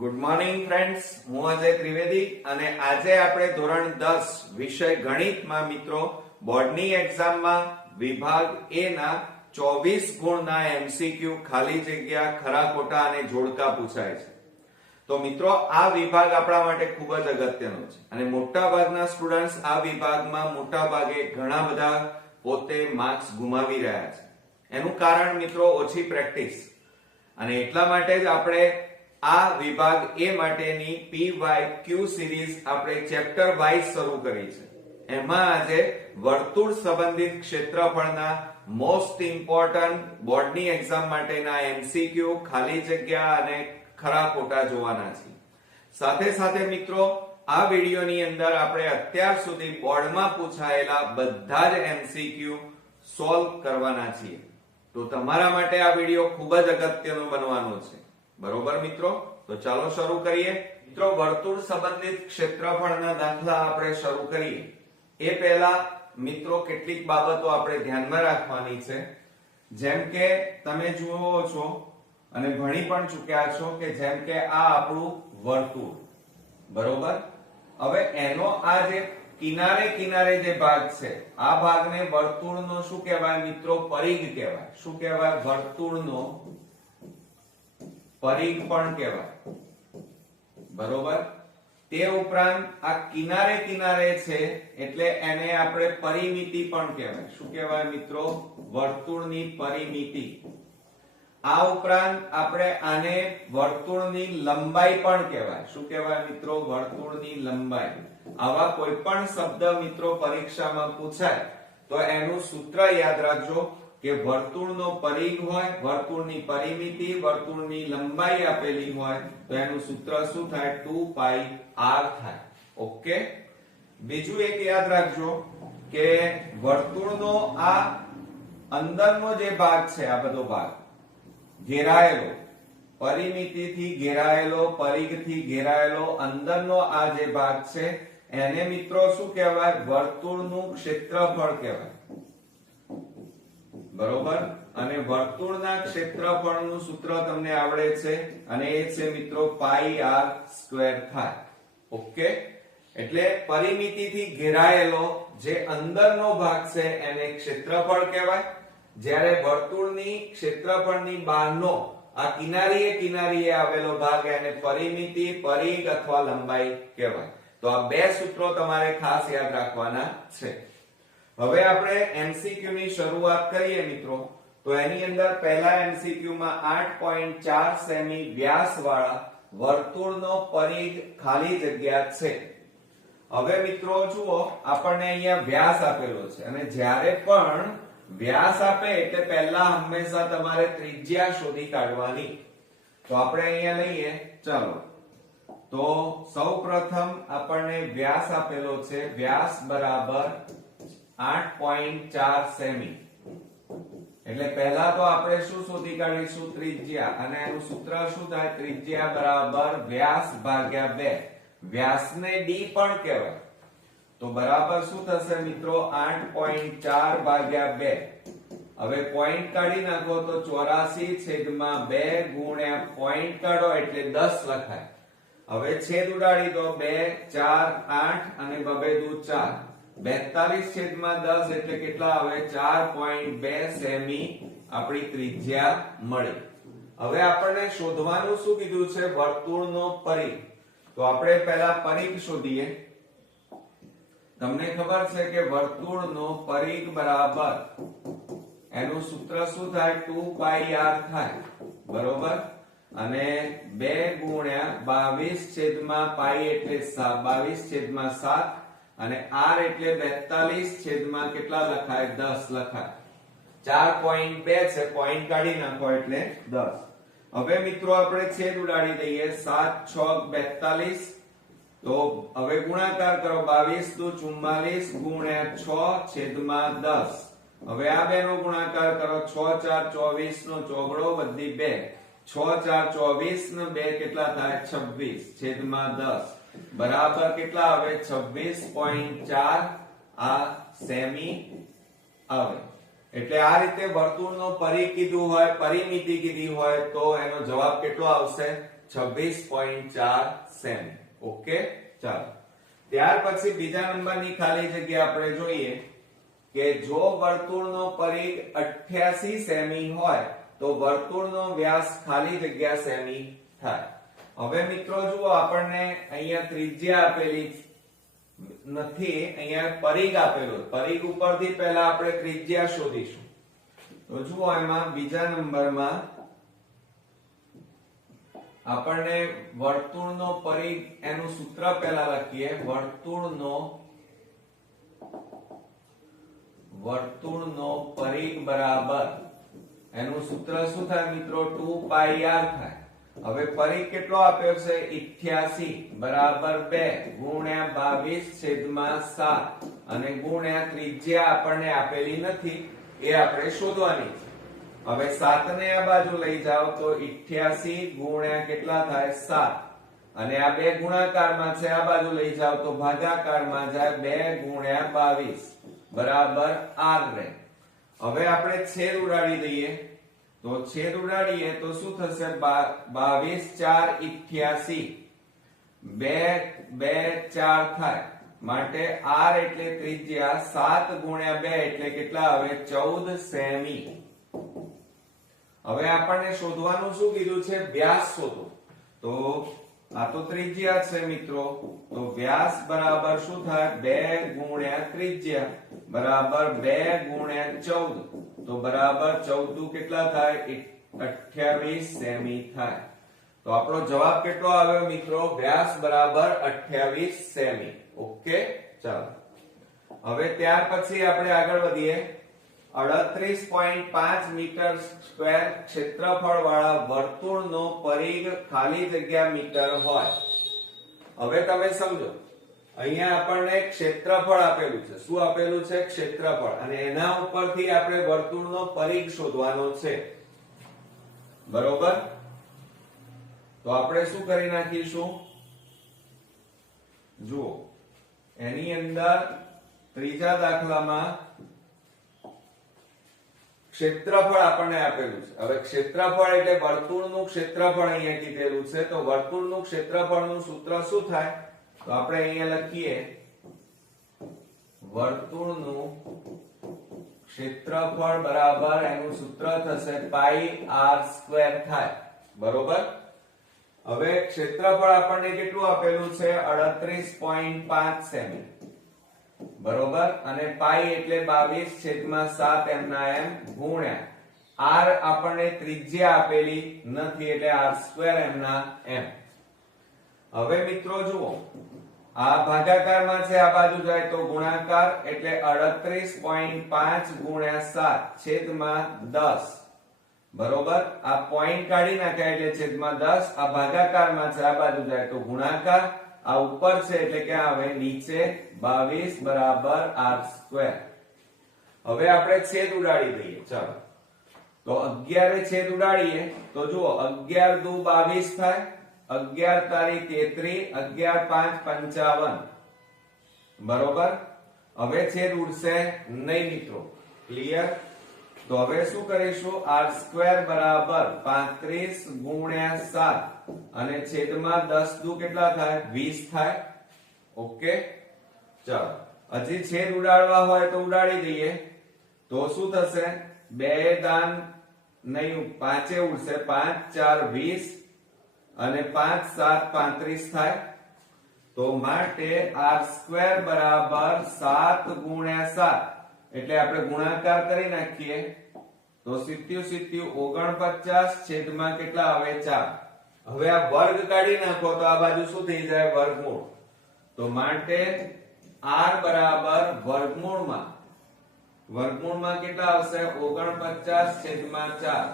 Good morning friends, હું અજય ત્રિવેદી અને આજે આપણે ધોરણ 10 વિષય ગણિતમાં મિત્રો બોર્ડની એક્ઝામમાં વિભાગ એ ના 24 ગુણના એમસીક્યુ ખાલી જગ્યા ખરા ખોટા અને જોડકા પૂછાય છે. તો મિત્રો આ વિભાગ આપણા માટે ખૂબ જ અગત્યનો છે અને મોટા ભાગના સ્ટુડન્ટ્સ આ વિભાગમાં મોટા ભાગે ઘણા બધા પોતે માર્ક્સ ગુમાવી રહ્યા છે. એનું કારણ મિત્રો ઓછી પ્રેક્ટિસ, અને એટલા માટે જ આપણે આ વિભાગ એ માટેની PYQ સિરીઝ આપણે ચેપ્ટર વાઇઝ શરૂ કરી છે. એમાં આજે વર્તુળ સંબંધિત ક્ષેત્રફળના મોસ્ટ ઇમ્પોર્ટન્ટ બોર્ડની એક્ઝામ માટેના MCQ ખાલી જગ્યા અને ખરા ખોટા જોવાના છે. સાથે સાથે મિત્રો આ વિડિયોની અંદર આપણે અત્યાર સુધી બોર્ડમાં પૂછાયેલા બધા જ MCQ સોલ્વ કરવાના છીએ. તો તમારા માટે આ વિડિયો ખૂબ જ અગત્યનો બનવાનો છે. બરોબર મિત્રો, તો ચાલો શરૂ કરીએ. મિત્રો વર્તુળ સંબંધિત ક્ષેત્રફળના દાખલા આપણે શરૂ કરીએ એ પહેલા મિત્રો કેટલીક બાબતો આપણે ધ્યાનમાં રાખવાની છે. જેમ કે તમે જુઓ છો અને ભણી પણ ચૂક્યા છો કે જેમ કે આ આપણું વર્તુળ, બરોબર. હવે એનો આ જે કિનારે કિનારે જે ભાગ છે આ ભાગને વર્તુળનો શું કહેવાય મિત્રો? પરિઘ કહેવાય. શું કહેવાય? વર્તુળનો પરિઘ પણ કહેવાય, બરોબર. તે ઉપરાંત આ કિનારે કિનારે છે એટલે એને આપણે પરિમિતિ પણ કહેવાય. શું કહેવાય મિત્રો? વર્તુળની પરિમિતિ. આ ઉપરાંત આપણે આને વર્તુળની લંબાઈ પણ કહેવાય. શું કહેવાય મિત્રો? વર્તુળની લંબાઈ. આવા કોઈ પણ શબ્દ મિત્રો પરીક્ષામાં પૂછાય તો એનું સૂત્ર યાદ રાખજો કે વર્તુળનો પરિઘ હોય, વર્તુળની પરિમિતિ, વર્તુળની લંબાઈ આપેલી હોય તો એનું સૂત્ર શું થાય? 2πr થાય. ઓકે. બીજું એક યાદ રાખજો કે વર્તુળનો આ અંદરનો જે ભાગ છે, આ બધો ભાગ ઘેરાયેલો, પરિમિતિથી ઘેરાયેલો, પરિઘથી ઘેરાયેલો અંદરનો આ જે ભાગ છે એને મિત્રો શું કહેવાય? વર્તુળનું ક્ષેત્રફળ કહેવાય, બરોબર. અને વર્તુળના ક્ષેત્રફળનું સૂત્ર તમને આવડે છે અને એ છે મિત્રો πr² થાય. ઓકે. એટલે પરિમિતિથી ઘેરાયેલો જે અંદરનો ભાગ છે એને ક્ષેત્રફળ કહેવાય, જ્યારે વર્તુળની ક્ષેત્રફળની બહારનો આ કિનારીએ આવેલો ભાગ એને પરિમિતિ, પરિઘ અથવા લંબાઈ કહેવાય. તો આ બે સૂત્રો તમારે ખાસ યાદ રાખવાના છે. હવે આપણે MCQ ની શરૂઆત કરીએ મિત્રો. તો એની અંદર પહેલા MCQ માં 8.4 સેમી વ્યાસવાળા વર્તુળનો પરિઘ ખાલી જગ્યા છે. હવે મિત્રો જુઓ, આપણને અહીંયા વ્યાસ આપેલો છે અને જ્યારે પણ વ્યાસ આપે એટલે પહેલા હંમેશા તમારે ત્રિજ્યા શોધી કાઢવાની. તો આપણે અહીંયા લઈએ. ચાલો, તો સૌપ્રથમ આપણને વ્યાસ આપેલો છે. વ્યાસ બરાબર 8.4 સેમી. એટલે પહેલા તો આપણે શું શોધી કાઢીશું? ત્રિજ્યા. અને એનું સૂત્ર શું થાય? ત્રિજ્યા બરાબર વ્યાસ ભાગ્યા 2. વ્યાસને d પણ કહેવાય. તો બરાબર શું થશે મિત્રો? 8.4 ભાગ્યા 2. હવે પોઈન્ટ કાઢી નાખો તો 84/2 ગુણ્યા પોઈન્ટ કાઢો એટલે 10 લખાય. હવે છેદ ઉડાડી દો. 2 4 8 અને 2 2 4. 42/10 એટલે કેટલા આવે? 4.2 સેમી આપણી ત્રિજ્યા મળી. હવે આપણને શોધવાનું શું કીધું છે? વર્તુળનો પરિઘ. તો આપણે પહેલા પરિઘ શોધીએ. તમને ખબર છે કે વર્તુળનો પરિઘ બરાબર એનું સૂત્ર શું થાય? 2πr થાય, બરોબર. અને 2 ગુણ્યા 22/π એટલે 22/7 અને r એટલે 42 કેટલા લખાય? 10 લખાય. 4.2 છે, પોઈન્ટ કાઢી નાખો એટલે 10. હવે મિત્રો આપણે છેદ ઉડાડી દઈએ. 7 6 42. તો હવે ગુણાકાર કરો. 22 × 44 ગુણ્યા 6/10. હવે આ બે નો ગુણાકાર કરો. 6 4 24 નો ચોગડો વધી 2. 6 4 24 ને 2 કેટલા થાય? 26/10 બરાબર કેટલા આવે? 26.4 આ સેમી આવે. એટલે આ રીતે વર્તુળનો પરિઘ કીધું હોય, પરિમિતિ કીધી હોય તો એનો જવાબ કેટલો આવશે? 26.4 સેમી. ઓકે, ચાલો. ત્યાર પછી બીજા નંબરની ખાલી જગ્યા આપણે જોઈએ કે જો વર્તુળનો પરિઘ 88 સેમી હોય તો વર્તુળનો વ્યાસ ખાલી જગ્યા સેમી થાય. હવે મિત્રો જુઓ, આપણને અહીંયા ત્રિજ્યા આપેલી નથી, અહીંયા પરિઘ આપેલો. પરિઘ ઉપરથી પહેલા આપણે ત્રિજ્યા શોધીશું. તો જુઓ, એમાં બીજા નંબરમાં આપણને વર્તુળનો પરિઘ, એનું સૂત્ર પહેલા લખીએ. વર્તુળનો પરિઘ બરાબર, એનું સૂત્ર શું થાય મિત્રો? 2 પાઈ r થાય. હવે પરિઘ કેટલો આપ્યો છે? 88 બરાબર 2 ગુણ્યા 22/7 અને ગુણ્યા ત્રિજ્યા આપણને આપેલી નથી, એ આપણે શોધવાની છે. હવે 7 ને આ બાજુ લઈ જાઓ તો 88 ગુણ્યા કેટલા થાય? 7. અને આ બે ગુણાકારમાં છે, આ બાજુ લઈ જાઓ તો ભાગાકારમાં જાય. 2 ગુણ્યા 22 બરાબર r રહે. હવે આપણે છેદ ઉડાડી દઈએ. તો છેદ ઉડાડીએ તો શું થશે? 22 4 88, 2 2 4 થાય. માટે r એટલે ત્રિજ્યા, 7 ગુણ્યા 2 એટલે કેટલા આવે? 14 સેમી. હવે આપણને શોધવાનું શું કીધું છે? વ્યાસ શોધો. તો આ તો ત્રિજ્યા છે મિત્રો, તો વ્યાસ બરાબર શું થાય? 2 ગુણ્યા ત્રિજ્યા બરાબર 2 ગુણ્યા 14, તો બરાબર 14 કેટલા થાય? 28 સેમી થાય. તો આપણો જવાબ કેટલો આવ્યો મિત્રો? વ્યાસ બરાબર 28 સેમી. ઓકે, ચાલો. હવે ત્યાર પછી આપણે આગળ વધીએ. 38.5 મીટર સ્ક્વેર ક્ષેત્રફળ વાળા વર્તુળનો પરિઘ ખાલી જગ્યા મીટર હોય. હવે તમે સમજો, અહીંયા આપણને ક્ષેત્રફળ આપેલું છે. શું આપેલું છે? ક્ષેત્રફળ. અને એના ઉપરથી આપણે વર્તુળનો પરિઘ શોધવાનો છે, બરોબર? તો આપણે શું કરી નાખીશું? જુઓ, એની અંદર ત્રીજા દાખલામાં ક્ષેત્રફળ આપણને આપેલું છે. હવે ક્ષેત્રફળ એટલે વર્તુળનું ક્ષેત્રફળ અહીંયા કીધેલું છે. તો વર્તુળનું ક્ષેત્રફળનું સૂત્ર શું થાય? તો આપણે અહીંયા લખીએ, વર્તુળનું ક્ષેત્રફળ બરાબર એનું સૂત્ર થશે પાઈ r સ્ક્વેર થાય, બરોબર? હવે ક્ષેત્રફળ આપણને કેટલું આપેલું છે? 38.5 સેમી, બરોબર? અને પાઈ એટલે 22/7 એમના એમ ગુણ્યા r આપણને ત્રિજ્યા આપેલી નથી એટલે r સ્ક્વેર એમના એમ. હવે મિત્રો જુઓ, આ ભાગાકારમાં છે, આ બાજુ જાય તો ગુણાકાર એટલે 38.5 ગુણ્યા 7 છેદમાં 10, બરોબર? આ પોઈન્ટ કાઢી નાખ્યા એટલે છેદમાં 10. આ ભાગાકારમાં છે, આ બાજુ જાય તો ગુણાકાર. આ ઉપર છે એટલે ક્યાં આવે? નીચે. 22 બરાબર r સ્ક્વેર. હવે આપણે છેદ ઉડાડી દઈએ. ચાલો, તો 11 એ છેદ ઉડાડીએ તો જુઓ, 11 દુ 22 થાય, 11 તારી 33, 11 5 55, બરોબર? હવે છેદ ઉડશે નહીં મિત્રો. ક્લિયર? તો હવે શું કરીશું? r સ્ક્વેર બરાબર 35 ગુણ્યા 7 અને છેદમાં 10 દુ કેટલા થાય? 20 થાય. ઓકે, ચાલો. હજી છેદ ઉડાડવા હોય તો ઉડાડી દઈએ. તો શું થશે? 2 દાન નહીં, 5 ઉડશે. 5 4 20 અને 5 7 35 થાય. તો માટે r સ્ક્વેર બરાબર 7 ગુણ્યા 7 એટલે આપણે ગુણાકાર કરી નાખીએ તો 77 49 છેદમાં કેટલા આવે? 4. હવે આ વર્ગ કાઢી નાખો તો આ બાજુ શું થઈ જાય? વર્ગમૂળ. તો માટે r બરાબર વર્ગમૂળમાં કેટલા આવશે? 49/4.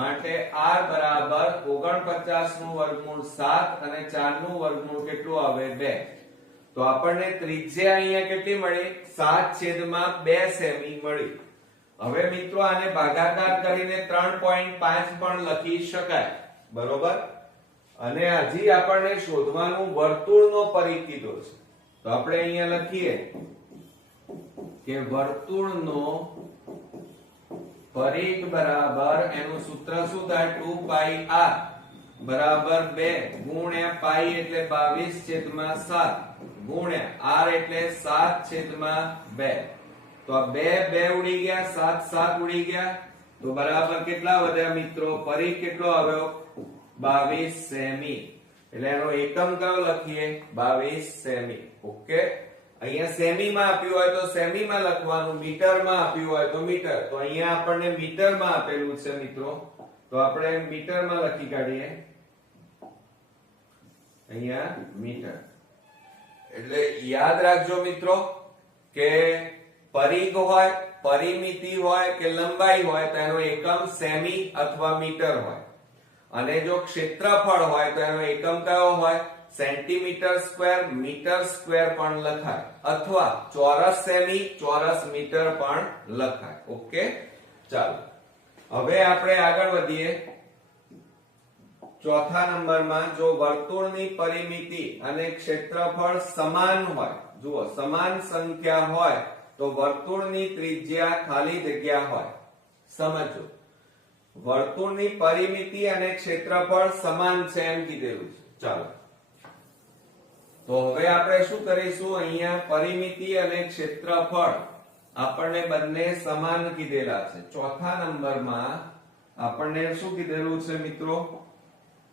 માટે r બરાબર 49 નું વર્ગમૂળ 7 અને 4 નું વર્ગમૂળ કેટલું આવે? 2. તો આપણને ત્રિજ્યા અહીંયા કેટલી મળી? 7/2 સેમી મળી. હવે મિત્રો આને ભાગાકાર કરીને 3.5 પણ લખી શકાય, બરોબર? અને હજી આપણને શોધવાનું વર્તુળનો પરિઘ કીધો છે. તો આપણે અહીંયા લખીએ કે વર્તુળનો પરિઘ બરાબર એનું સૂત્ર શું થાય? 2 પાઈ r. બરાબર 2 ગુણ્યા પાઈ એટલે 22/7 ગુણ્યા r એટલે 7/2. તો આ 2 ઉડી ગયા, 7 ઉડી ગયા, તો બરાબર કેટલા વધ્યા મિત્રો? પરિઘ કેટલો આવ્યો? 22 સેમી. એટલે એનો એકમ કયો લખીએ? 22 સેમી. ઓકે, અહીંયા સેમી માં આપ્યું હોય તો સેમી માં લખવાનું, મીટર માં આપ્યું હોય તો મીટર. તો અહીંયા આપણને મીટર માં આપેલું છે મિત્રો, તો આપણે મીટર માં લખી કાઢીએ. અહીંયા મીટર. એટલે યાદ રાખજો મિત્રો કે પરિઘ હોય, પરિમિતિ હોય કે લંબાઈ હોય તો એનો એકમ સેમી અથવા મીટર હોય, અને જો ક્ષેત્રફળ હોય તો એનો એકમ કયો હોય? સેન્ટીમીટર સ્ક્વેર, મીટર સ્ક્વેર પણ લખાય, અથવા ચોરસ સેમી, ચોરસ મીટર પણ લખાય. ઓકે, ચાલો હવે આપણે આગળ વધીએ. ચોથા નંબરમાં જો વર્તુળની પરિમિતિ અને ક્ષેત્રફળ સમાન હોય, જુઓ સમાન સંખ્યા હોય તો વર્તુળની ત્રિજ્યા ખાલી જગ્યા હોય. સમજો, વર્તુળની પરિમિતિ અને ક્ષેત્રફળ સમાન છે એમ કીધેલું છે. ચાલો તો હવે આપણે શું કરીશું? અહીંયા પરિમિતિ અને ક્ષેત્રફળ આપણને બંને સમાન કીધેલા છે. ચોથા નંબરમાં આપણને શું કીધેલું છે મિત્રો?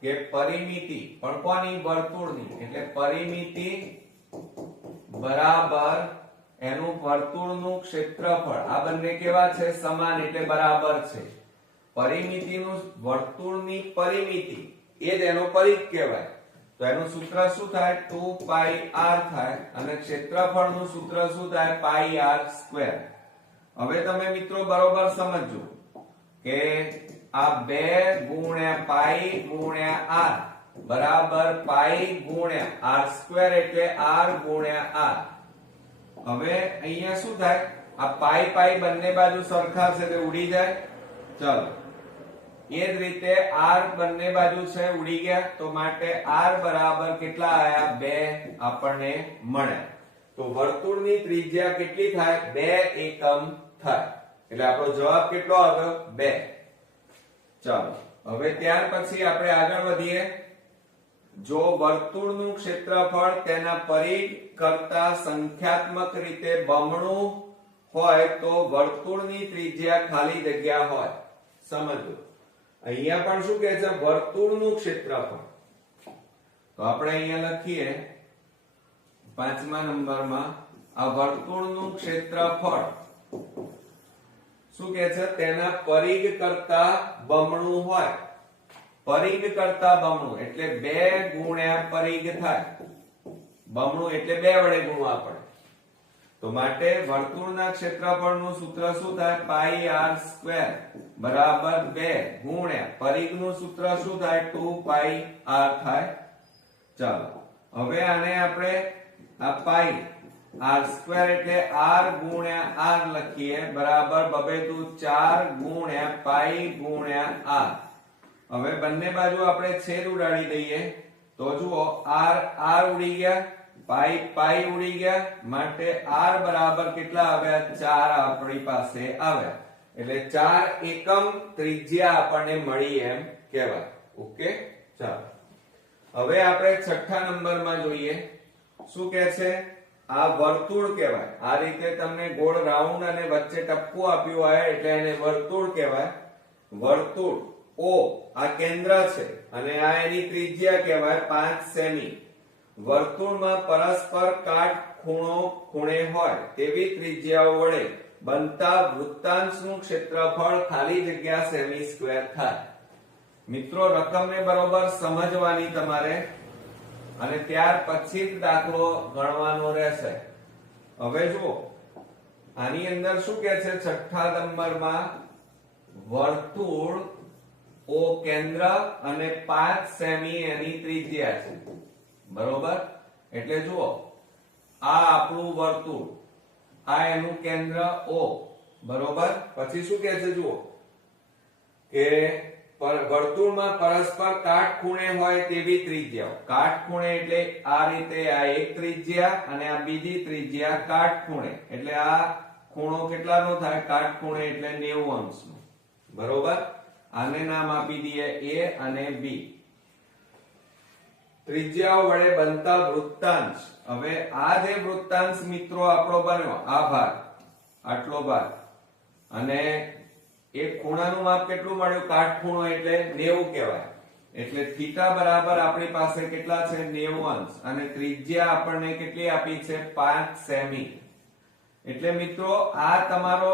કે પરિમિતિ પણ કોની? વર્તુળની. એટલે પરિમિતિ બરાબર એનું વર્તુળનું ક્ષેત્રફળ. આ બંને કેવા છે? સમાન, એટલે બરાબર છે. પરિમિતિનું વર્તુળની પરિમિતિ એ જ એનો પરિઘ કહેવાય. તો એનું સૂત્ર શું થાય? 2πr થાય, અને ક્ષેત્રફળનું સૂત્ર શું થાય? πr². હવે તમે મિત્રો બરોબર સમજજો કે આ 2 ગુણ્યા પાઈ ગુણ્યા r બરાબર પાઈ ગુણ્યા r² એટલે r ગુણ્યા r. હવે અહીંયા શું થાય? આ પાઈ પાઈ બંને બાજુ સરખા છે તે ઉડી જાય. ચાલો, એ જ રીતે r બંને બાજુ છે ઉડી ગયા, તો માટે r બરાબર કેટલા આયા? 2 આપણને મળે. તો વર્તુળની ત્રિજ્યા કેટલી થાય? 2 એકમ થાય. એટલે આપણો જવાબ કેટલો આવ્યો? 2. ચાલો હવે ત્યાર પછી આપણે આગળ વધીએ. જો વર્તુળનું ક્ષેત્રફળ તેના પરિઘ કરતા સંખ્યાત્મક રીતે બમણું હોય તો વર્તુળની ત્રિજ્યા ખાલી જગ્યા હોય. સમજો, અહીંયા પણ શું કહે છે? વર્તુળનું ક્ષેત્રફળ. તો આપણે અહીંયા લખીએ 5મા નંબરમાં આ વર્તુળનું ક્ષેત્રફળ શું કહે છે? તેના પરિઘ કરતા બમણું હોય. પરિઘ કરતા બમણું એટલે 2 ગુણ્યા પરિઘ થાય. બમણું એટલે 2 વડે ગુણવા પડે. તો માટે વર્તુળના ક્ષેત્રફળનું સૂત્ર શું થાય? πr² બરાબર 2 ગુણ્યા પરિઘનું સૂત્ર શું થાય? 2πr થાય. ચાલો હવે આને આપણે આ પાઈ r² એટલે r ગુણ્યા r લખીએ બરાબર 4 ગુણ્યા પાઈ ગુણ્યા r. હવે બંને બાજુ આપણે છેદ ઉડાડી દઈએ તો જુઓ r ઉડી ગયા, પાઈ ઉડી ગયા, માટે r બરાબર કેટલા આવ્યા? 4 આપણી પાસે આવ્યા. એટલે 4 એકમ ત્રિજ્યા આપણને મળી એમ કહેવાય. ઓકે, ચાલો હવે આપણે છઠ્ઠા નંબરમાં જોઈએ. શું કહે છે? આ વર્તુળ કહેવાય. આ રીતે તમને ગોળ રાઉન્ડ અને વચ્ચે ટપકું આપ્યું હોય એટલે એને વર્તુળ કહેવાય. વર્તુળ O આ કેન્દ્ર છે અને આ એની ત્રિજ્યા કહેવાય 5 સેમી. વર્તુળમાં પરસ્પર કાટ ખૂણે હોય તેવી ત્રિજ્યાઓ વડે બનતા વૃત્તાંશનું ક્ષેત્રફળ ખાલી જગ્યા સેમી સ્ક્વેર થાય. મિત્રો રકમને બરોબર સમજવાની તમારે, અને ત્યાર પછી જ દાખલો ગણવાનો રહેશે. હવે જુઓ આની અંદર શું કહે છે? છઠ્ઠા નંબરમાં વર્તુળ O કેન્દ્ર અને 5 સેમી એની ત્રિજ્યા છે. બરોબર, એટલે જુઓ આ આપણું વર્તુળ, આ એનું કેન્દ્ર O. બરોબર, પછી શું કહે છે? જુઓ કે વર્તુળમાં પરસ્પર કાટખૂણે હોય તેવી ત્રિજ્યાઓ. કાટખૂણે એટલે આ રીતે આ એક ત્રિજ્યા અને આ બીજી ત્રિજ્યા કાટખૂણે, એટલે આ ખૂણો કેટલાનો થાય? કાટખૂણે એટલે 90 અંશનો. બરોબર, આને નામ આપી દઈએ A અને B. ત્રિજ્યાઓ વડે બનતા વૃત્તાંશ. હવે આ જે વૃત્તાંશ મિત્રો આપણો બન્યો, આ ભાગ, આટલો ભાગ, અને એક ખૂણાનું માપ કેટલું મળ્યું? કાટખૂણો એટલે 90 કહેવાય. એટલે θ બરાબર આપણી પાસે કેટલા છે? 90 અંશ. અને ત્રિજ્યા આપણને કેટલી આપી છે? 5 સેમી. એટલે મિત્રો આ તમારો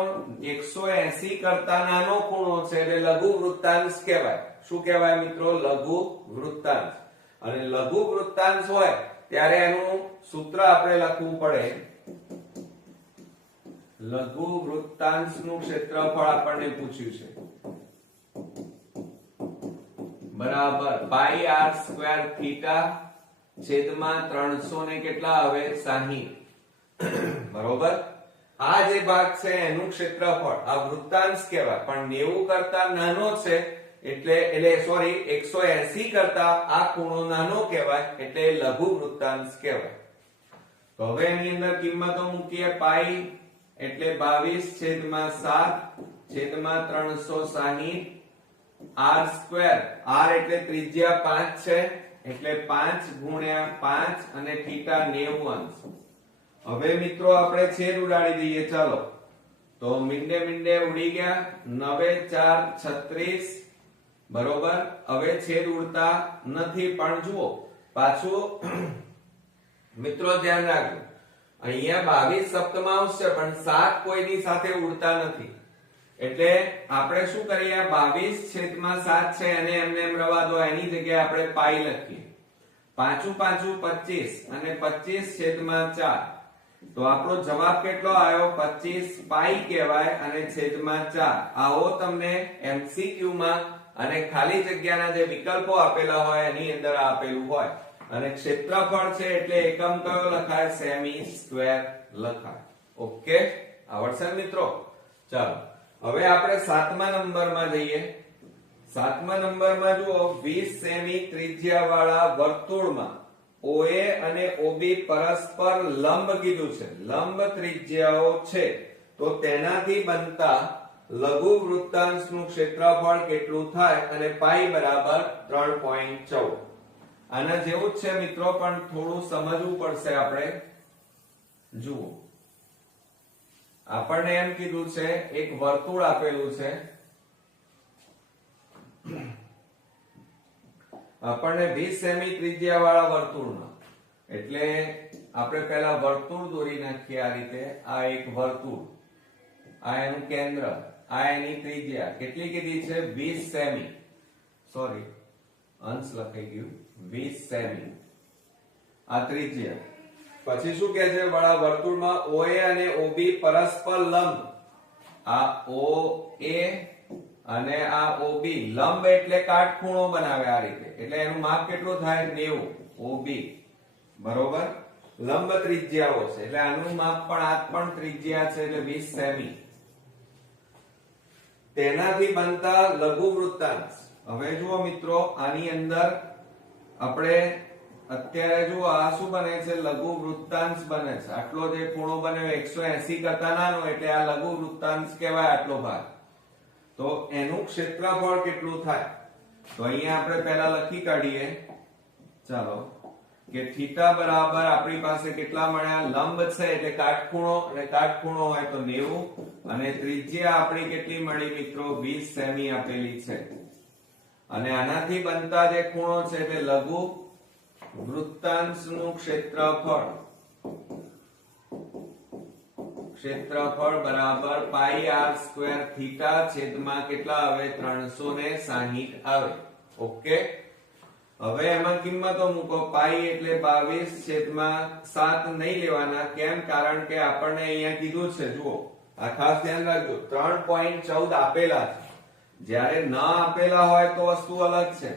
180 કરતા નાનો ખૂણો છે એટલે લઘુ વૃત્તાંશ કહેવાય. શું કહેવાય મિત્રો? લઘુ વૃત્તાંશ. અને લઘુ વૃત્તાંશ હોય ત્યારે એનું સૂત્ર આપણે લખવું પડે. લઘુ વૃત્તાંશનું ક્ષેત્રફળ આપણને પૂછ્યું છે, બરાબર પાઈ r સ્ક્વેર થીટા છેદમાં 300 ને કેટલા આવે? 60. બરોબર. આ જે ભાગ છે એનું ક્ષેત્રફળ આ વૃત્તાંશ કહેવાય, પણ 90 કરતા નાનો છે એટલે સોરી 180 કરતા આ ખૂણો નાનો કહેવાય એટલે લઘુ વૃત્તાંશ કહેવાય. તો હવે એની અંદર કિંમતો મૂકીએ. પાઈ એટલે 22/7 છેદમાં 360 r સ્ક્વેર. r એટલે ત્રિજ્યા 5 છે એટલે 5 ગુણ્યા 5 અને θ 90 અંશ. હવે મિત્રો આપણે છેદ ઉડાડી દઈએ. ચાલો તો મીંડે મીંડે ઉડી ગયા. 9 4 36. બરોબર. હવે છેદ ઉડતા નથી, પણ જુઓ પાછું મિત્રો ધ્યાન રાખજો, અહીંયા 22 સપ્તમાંશ છે પણ 7 કોઈની સાથે ઉડતા નથી. એટલે આપણે શું કરીએ? 22/7 છે અને એમને એમ રવા દો, એની જગ્યાએ આપણે પાઈ લખીએ. 5 5 25 અને 25/4. તો આપણો જવાબ કેટલો આવ્યો? 25 પાઈ કહેવાય અને છેદમાં 4. આવો તમને MCQ માં અને ખાલી જગ્યાના જે વિકલ્પો આપેલા હોય એની અંદર આપેલું હોય. અને ક્ષેત્રફળ છે એટલે એકમ કયો લખાય? સેમી સ્ક્વેર લખાય. ઓકે, આવડશે મિત્રો? ચાલો હવે આપણે 7મા નંબરમાં જઈએ. 7મા નંબરમાં જુઓ, 20 સેમી ત્રિજ્યા વાળા વર્તુળમાં OA અને OB પરસ્પર લંબ કીધું છે. લંબ ત્રિજ્યાઓ છે તો તેનાથી બનતા લઘુ વૃત્તાંશનું ક્ષેત્રફળ કેટલું થાય? અને પાઈ બરાબર 3.14. આના જેવું જ છે મિત્રો, પણ થોડું સમજવું પડશે આપણે. જુઓ, આપણને એમ કીધું છે એક વર્તુળ આપેલું છે, આપણને 20 સેમી ત્રિજ્યા વાળા વર્તુળમાં. એટલે આપણે પહેલા વર્તુળ દોરી નાખીએ આ રીતે. આ એક વર્તુળ, આ એનું કેન્દ્ર, આ એની ત્રિજ્યા કેટલી કીધી છે? 20 સેમી. સોરી, અંશ લખાઈ ગયું. 20 સેમી આ ત્રિજ્યા. પછી શું કહે છે? વડા વર્તુળમાં OA અને OB પરસ્પર લંબ. આ OA અને આ OB લંબ એટલે કાટખૂણો બનાવે આ રીતે. એટલે એનું માપ કેટલું થાય? 90. OB બરોબર. લંબ ત્રિજ્યાઓ છે એટલે આનું માપ પણ આ પણ ત્રિજ્યા છે એટલે 20 સેમી. તેનાથી બનતા લઘુ વૃત્તાંશ. હવે જુઓ મિત્રો, આની અંદર આપણે અત્યારે જુઓ આ શું બને છે? લઘુ વૃત્તાંશ બને છે. આટલો જે ખૂણો બન્યો 180 કરતા નાનો એટલે આ લઘુ વૃત્તાંશ કહેવાય, આટલો ભાગ. તો એનું ક્ષેત્રફળ કેટલું થાય? તો અહીંયા આપણે પહેલા લખી કાઢીએ. ચાલો કે θ બરાબર આપણી પાસે કેટલા મળ્યા? લંબ છે એટલે કાટખૂણો, એટલે કાટખૂણો હોય તો 90 અને ત્રિજ્યા આપણી કેટલી મળી મિત્રો? 20 સેમી આપેલી છે. અને આનાથી બનતા જે ખૂણો છે તે લઘુ વૃત્તાંશનું ક્ષેત્રફળ બરાબર પાઈ r સ્ક્વેર થીટા છેદમાં કેટલા આવે? 360 આવે. ઓકે, હવે એમાં કિંમતો મૂકો. પાઈ એટલે 22/7 નહીં લેવાના. કેમ? કારણ કે આપણને અહીંયા કીધું છે, જુઓ આ ખાસ ધ્યાન રાખજો, 3.14 આપેલા છે. જ્યારે ન આપેલા હોય તો વસ્તુ અલગ છે.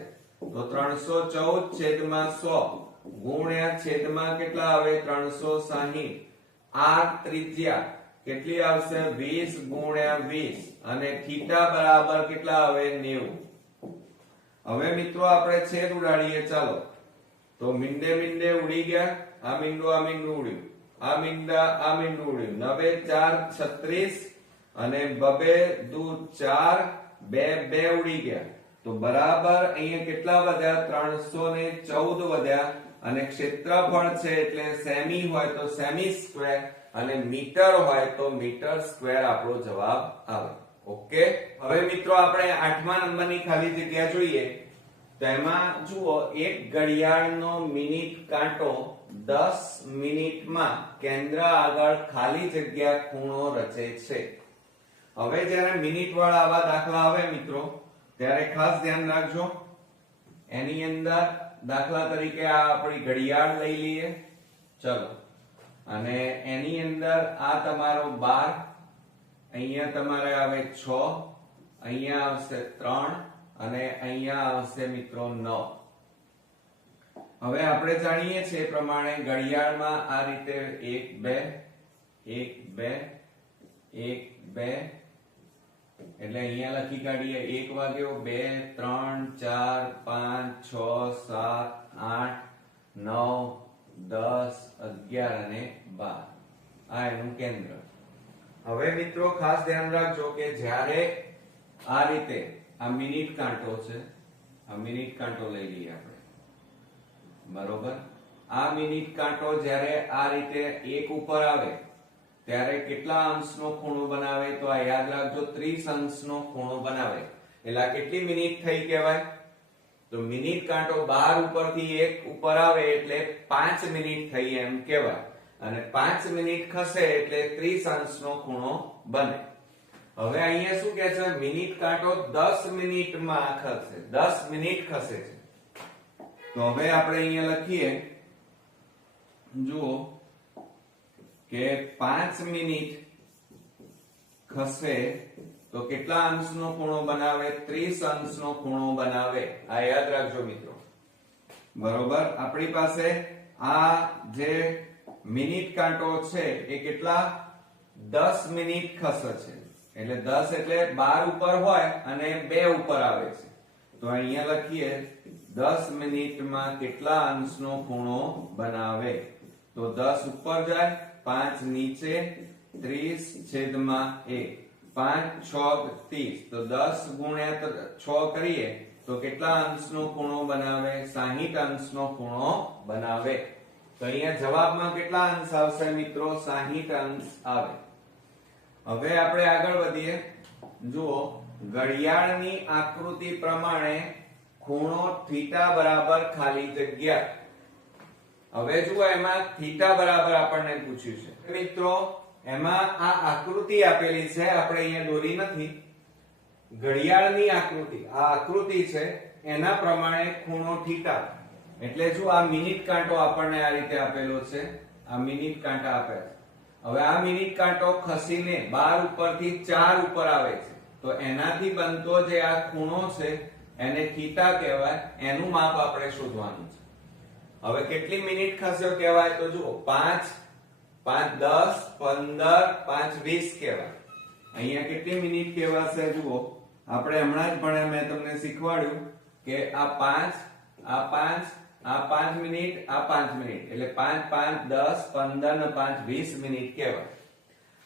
તો 314/100 ગુણ્યા છેદમાં કેટલા આવે? 360. આ ત્રિજ્યા કેટલી આવશે? 20 ગુણ્યા 20 અને થીટા બરાબર કેટલા આવે? 90. હવે મિત્રો આપણે છેદ ઉડાડીએ. ચાલો તો મીંડે મીંડે ઉડી ગયા. આ મીંડું ઉડ્યું, આ મીંડું ઉડ્યું. 9 4 36 અને 2 2 4 2 2 ઉડી ગયા. તો બરાબર અહીંયા કેટલા વધ્યા 314 વધ્યા અને ક્ષેત્રફળ છે એટલે સેમી હોય તો સેમી સ્ક્વેર અને મીટર હોય તો મીટર સ્ક્વેર આપણો જવાબ આવે. ઓકે, હવે મિત્રો આપણે 8મા નંબરની ખાલી જગ્યા જોઈએ. તો એમાં જુઓ, એક ઘડિયાળનો મિનિટ કાંટો 10 મિનિટમાં કેન્દ્ર આગળ ખાલી જગ્યા ખૂણો રચે છે. હવે જ્યારે મિનિટ વાળા આવા દાખલા આવે મિત્રો, ત્યારે ખાસ ધ્યાન રાખજો. એની અંદર દાખલા તરીકે આ આપણી ઘડિયાળ લઈ લઈએ, ચલો, અને એની અંદર આ તમારો 12, અહીંયા તમારે આવે 6, અહીંયા આવશે 3 અને અહીંયા આવશે મિત્રો 9. હવે આપણે જાણીએ છીએ એ પ્રમાણે ઘડિયાળમાં આ રીતે 1 2 1 2 1 2 એટલે અહીંયા લખી કાઢીએ 1 વાગ્યો 2 3 4 5 6 7 8 9 10 11 અને 12. આ એનું કેન્દ્ર. હવે મિત્રો ખાસ ધ્યાન રાખજો કે જ્યારે આ રીતે આ મિનિટ કાંટો છે, આ મિનિટ કાંટો લઈ લઈએ આપણે, બરોબર. આ મિનિટ કાંટો જ્યારે આ રીતે 1 ઉપર આવે ત્યારે કેટલા અંશનો ખૂણો બનાવે? તો આ યાદ રાખજો, 30 અંશનો ખૂણો બનાવે. એટલે આ કેટલી મિનિટ થઈ કહેવાય? તો મિનિટ કાંટો 12 ઉપરથી 1 ઉપર આવે એટલે 5 મિનિટ થઈ એમ કહેવાય. અને 5 મિનિટ ખસે એટલે 30 અંશનો ખૂણો બને. હવે અહીંયા શું કહે છે? મિનિટ કાંટો 10 મિનિટમાં ખસે, 10 મિનિટ ખસે છે. તો હવે આપણે અહીંયા લખીએ, જુઓ કે 5 મિનિટ ખસે તો કેટલા અંશનો ખૂણો બનાવે? 30 અંશનો ખૂણો બનાવે. આ યાદ રાખજો મિત્રો, બરોબર. આપણી પાસે આ જે મિનિટ કાંટો છે એ કેટલા 10 મિનિટ ખસે છે. એટલે 10 એટલે 12 ઉપર હોય અને 2 ઉપર આવે છે. તો અહીંયા લખીએ 10 મિનિટમાં કેટલા અંશનો ખૂણો બનાવે? તો 10 ઉપર જાય, 5 નીચે, 30/1, 5 6 30. તો 10 ગુણ્યા 6 કરીએ તો કેટલા અંશનો ખૂણો બનાવે? 60 અંશનો ખૂણો બનાવે. તો અહીંયા જવાબમાં કેટલા અંશ આવશે મિત્રો? 60 અંશ આવે. હવે આપણે આગળ વધીએ. જુઓ, ઘડિયાળની આકૃતિ પ્રમાણે ખૂણો થીટા બરાબર ખાલી જગ્યા. હવે જુઓ, એમાં થીટા બરાબર આપણને પૂછ્યું છે મિત્રો. એમાં આ આકૃતિ આપેલી છે, આપણે અહીંયા દોરી નથી. ઘડિયાળની આકૃતિ, આ આકૃતિ છે, એના પ્રમાણે ખૂણો થીટા. એટલે જો આ મિનિટ કાંટો આપણને આ રીતે આપેલો છે, આ મિનિટ કાંટા આપે છે. હવે આ મિનિટ કાંટો ખસીને 12 ઉપરથી 4 ઉપર આવે છે. તો એનાથી બનતો જે આ ખૂણો છે એને થીટા કહેવાય. એનું માપ આપણે શોધવાનું છે. હવે કેટલી મિનિટ ખસ્યો કહેવાય? તો જુઓ, 5 5 10 15 5 20 કહેવાય. અહીંયા કેટલી મિનિટ કહેવાશે? જુઓ, આપણે હમણાં જ ભણ્યા, મેં તમને શીખવાડ્યું કે આ 5 આ 5 આ 5 મિનિટ આ 5 મિનિટ એટલે 5 5 10 15 ને 5 20 મિનિટ કહેવાય.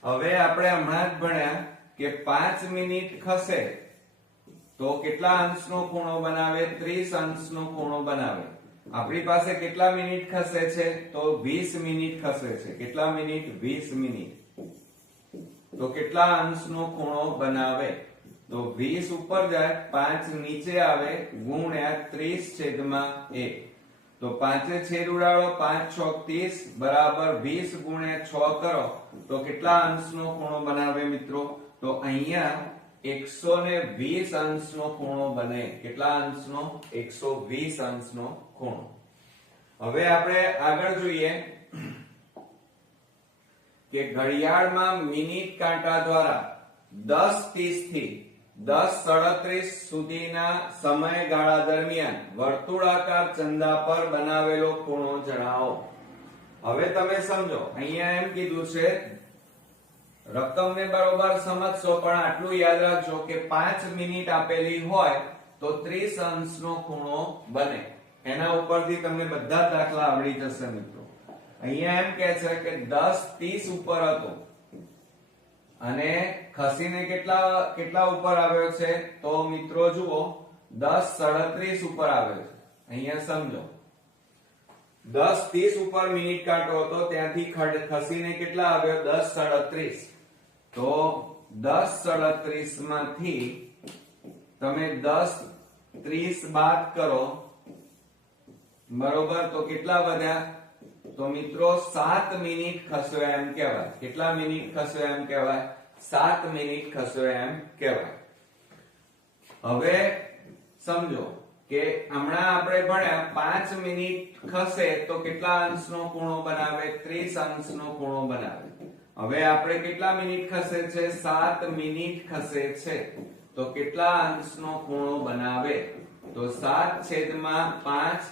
હવે આપણે હમણાં જ ભણ્યા કે 5 મિનિટ ખસે તો કેટલા અંશનો ખૂણો બનાવે? 30 અંશનો ખૂણો બનાવે. આપણી પાસે કેટલા મિનિટ ખસે છે? તો 20 મિનિટ ખસે છે. કેટલા મિનિટ? 20 મિનિટ. તો કેટલા અંશનો ખૂણો બનાવે? તો 20 ઉપર જાય, 5 નીચે આવે, ગુણ્યા 30/1. તો 5 છેદ ઉડાડો, 5 6 30 બરાબર 20 ગુણ્યા 6 કરો તો કેટલા અંશનો ખૂણો બનાવે મિત્રો? તો અહીંયા 120 અંશનો ખૂણો બને. કેટલા અંશનો? 120 અંશનો ખૂણો. હવે આપણે આગળ જોઈએ કે ઘડિયાળમાં મિનિટ કાંટા દ્વારા 10:30 થી 10:37 સુધીના સમયગાળા દરમિયાન વર્તુળાકાર ચંદા પર બનાવેલો ખૂણો જણાવો. હવે તમે સમજો, અહીંયા એમ કીધું છે, રકમને બરોબર સમજશો પણ આટલું યાદ રાખજો કે 5 મિનિટ આપેલી હોય તો 30 અંશનો ખૂણો બને. એના ઉપરથી તમને બધા દાખલા આવડી જશે મિત્રો. અહીંયા એમ કહે છે કે 10:30 ઉપર હતો અને ખસીને કેટલા ઉપર આવ્યો છે? તો મિત્રો જુઓ, 10:37 ઉપર આવે છે. અહીંયા સમજો 10:30 ઉપર મિનિટ કાંટો હતો, ત્યાંથી ખસીને કેટલા આવ્યો 10:37. તો 10:37 માંથી તમે 10:30 બાદ કરો, બરોબર, તો કેટલા વધ્યા? તો મિત્રો 7 મિનિટ ખસ્યો એમ કહેવાય. કેટલા મિનિટ ખસ્યો એમ કહેવાય? 7 મિનિટ ખસ્યો એમ કહેવાય. હવે સમજો કે હમણાં આપણે ભણ્યા 5 મિનિટ ખસે તો કેટલા અંશનો ખૂણો બનાવે? 30 અંશનો ખૂણો બનાવે. હવે આપણે કેટલા મિનિટ ખસે છે? 7 મિનિટ ખસે છે, તો કેટલા અંશનો ખૂણો બનાવે? તો 7/5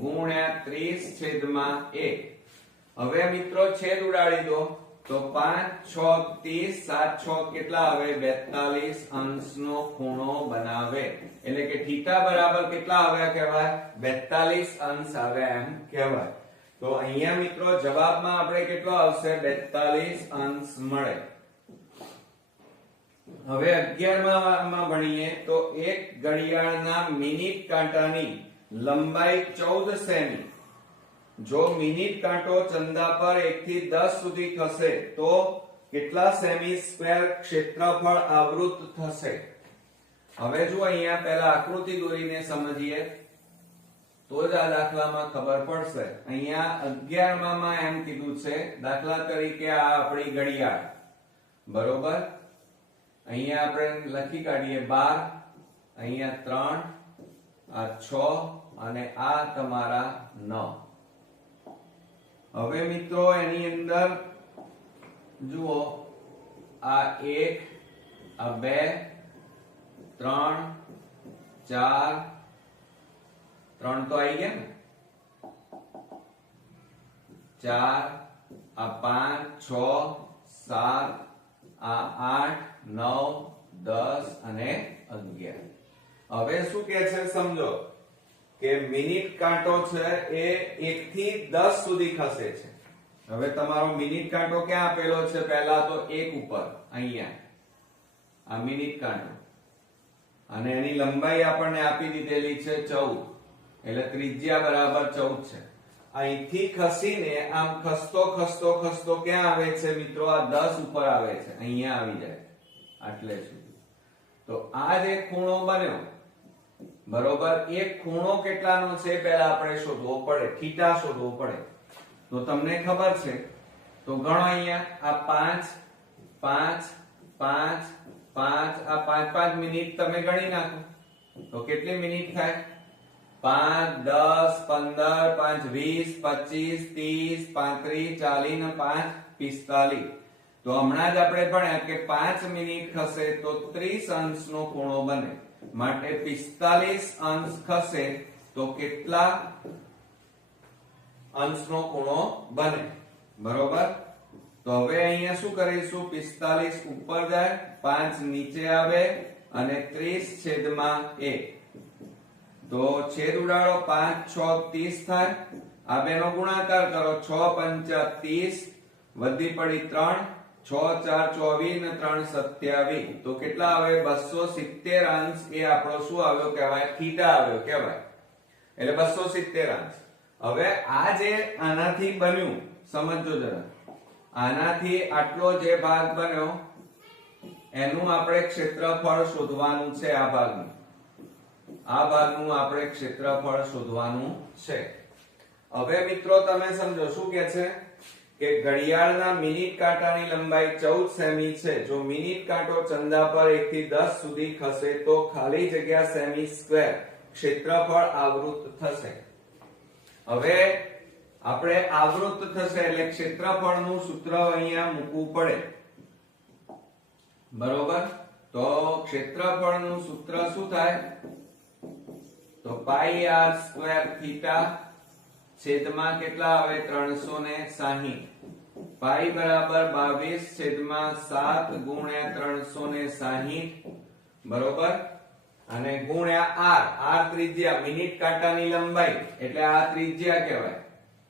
ગુણ્યા 30/1. હવે મિત્રો છેદ ઉડાડી દો, તો 5 6 30, 7 6 કેટલા આવે? 42 અંશનો ખૂણો બનાવે. એટલે કે થીટા બરાબર કેટલા આવ્યા કહેવાય? 42 અંશ આવ્યા એમ કહેવાય. તો અહીંયા મિત્રો જવાબમાં આપણે કેટલો આવશે? 42 અંશ મળે. હવે 11માં ભણીએ તો એક ઘડિયાળના મિનિટ કાંટાની લંબાઈ 14 સેમી. જો મિનિટ કાંટો ચંદા પર 1 થી 10 સુધી ખસે તો કેટલા સેમી સ્ક્વેર ક્ષેત્રફળ આવૃત થશે? હવે જો અહીંયા પહેલા આકૃતિ દોરીને સમજીએ તો જ આ દાખલામાં ખબર પડશે. અહીંયા 11માં એમ કીધું છે, દાખલા તરીકે આ આપણી ઘડિયાળ, બરોબર, અહીંયા આપણે લખી કાઢીએ 12, અહીંયા 3, આ 6 અને આ તમારા 9. હવે મિત્રો એની અંદર જુઓ, આ 1, આ 2, 3, 4, 3 તો આવી ગયા ને, 4, આ 5, 6, 7, આ 8, 9, 10 અને 11. હવે શું કે છે સમજો કે મિનિટ કાંટો છે એ 1 થી 10 સુધી ખસે છે. હવે તમારો મિનિટ કાંટો ક્યાં આપેલો છે? પહેલા તો 1 ઉપર, અહીંયા આ મિનિટ કાંટો, અને એની લંબાઈ આપણને આપી દીધેલી છે 14, એટલે ત્રિજ્યા બરાબર 14 છે. અહીંથી ખસીને આમ ખસતો ખસતો ખસતો ક્યાં આવે છે મિત્રો? આ 10 ઉપર આવે છે, અહીંયા આવી જાય આટલે સુધી. તો આ જે ખૂણો બન્યો, બરોબર, એ ખૂણો કેટલાનો છે પહેલા આપણે શોધવો પડે, થીટા શોધવો પડે. તો તમને ખબર છે તો ગણો અહીંયા, આ 5 5 5 5, આ 5 મિનિટ તમે ગણી નાખો તો કેટલી મિનિટ થાય? 5 10 15 5 20 25 30 35 40 ને 5 45. તો હમણાં જ આપણે ભણ્યા કે 5 મિનિટ ખસે તો 30 અંશનો ખૂણો બને. માટે 45 અંશ ખસે તો કેટલા અંશનો ખૂણો બને? બરોબર. તો હવે અહીંયા શું કરીશું? 45 ઉપર જાય, 5 નીચે આવે અને 30/1. તો છેદ ઉડાડો, 5 6 30 થાય. આ બેનો ગુણાકાર કરો, 6 5 30, વધી પડી 3, 6 4 24 ને 3 27. તો કેટલા આવે? 270 અંશ. એ આપણો શું આવ્યો કહેવાય? થીટા આવ્યો કહેવાય. એટલે 270 અંશ. હવે આ જે આનાથી બન્યું, સમજો જરા, આનાથી આટલો જે ભાગ બન્યો એનું આપણે ક્ષેત્રફળ શોધવાનું છે. આ ભાગનું, આ ભાગનું આપણે ક્ષેત્રફળ શોધવાનું છે. હવે મિત્રો તમે સમજો શું કે છે કે ઘડિયાળના મિનિટ કાંટાની લંબાઈ 14 સેમી છે. જો મિનિટ કાંટો ચંદા પર 1 થી 10 સુધી ખસે તો ખાલી જગ્યા સેમી સ્ક્વેર ક્ષેત્રફળ આવૃત થશે. હવે આપણે આવૃત થશે એટલે ક્ષેત્રફળનું સૂત્ર અહીંયા મૂકવું પડે, બરોબર. તો ક્ષેત્રફળનું સૂત્ર શું થાય? તો પાઈ r સ્ક્વેર થીટા છેદમાં કેટલા આવે? 360. પાઈ બરાબર 22/7 ગુણ્યા 360, બરોબર, અને ગુણ્યા r ત્રિજ્યા, મિનિટ કાંટાની લંબાઈ એટલે આ ત્રિજ્યા કહેવાય.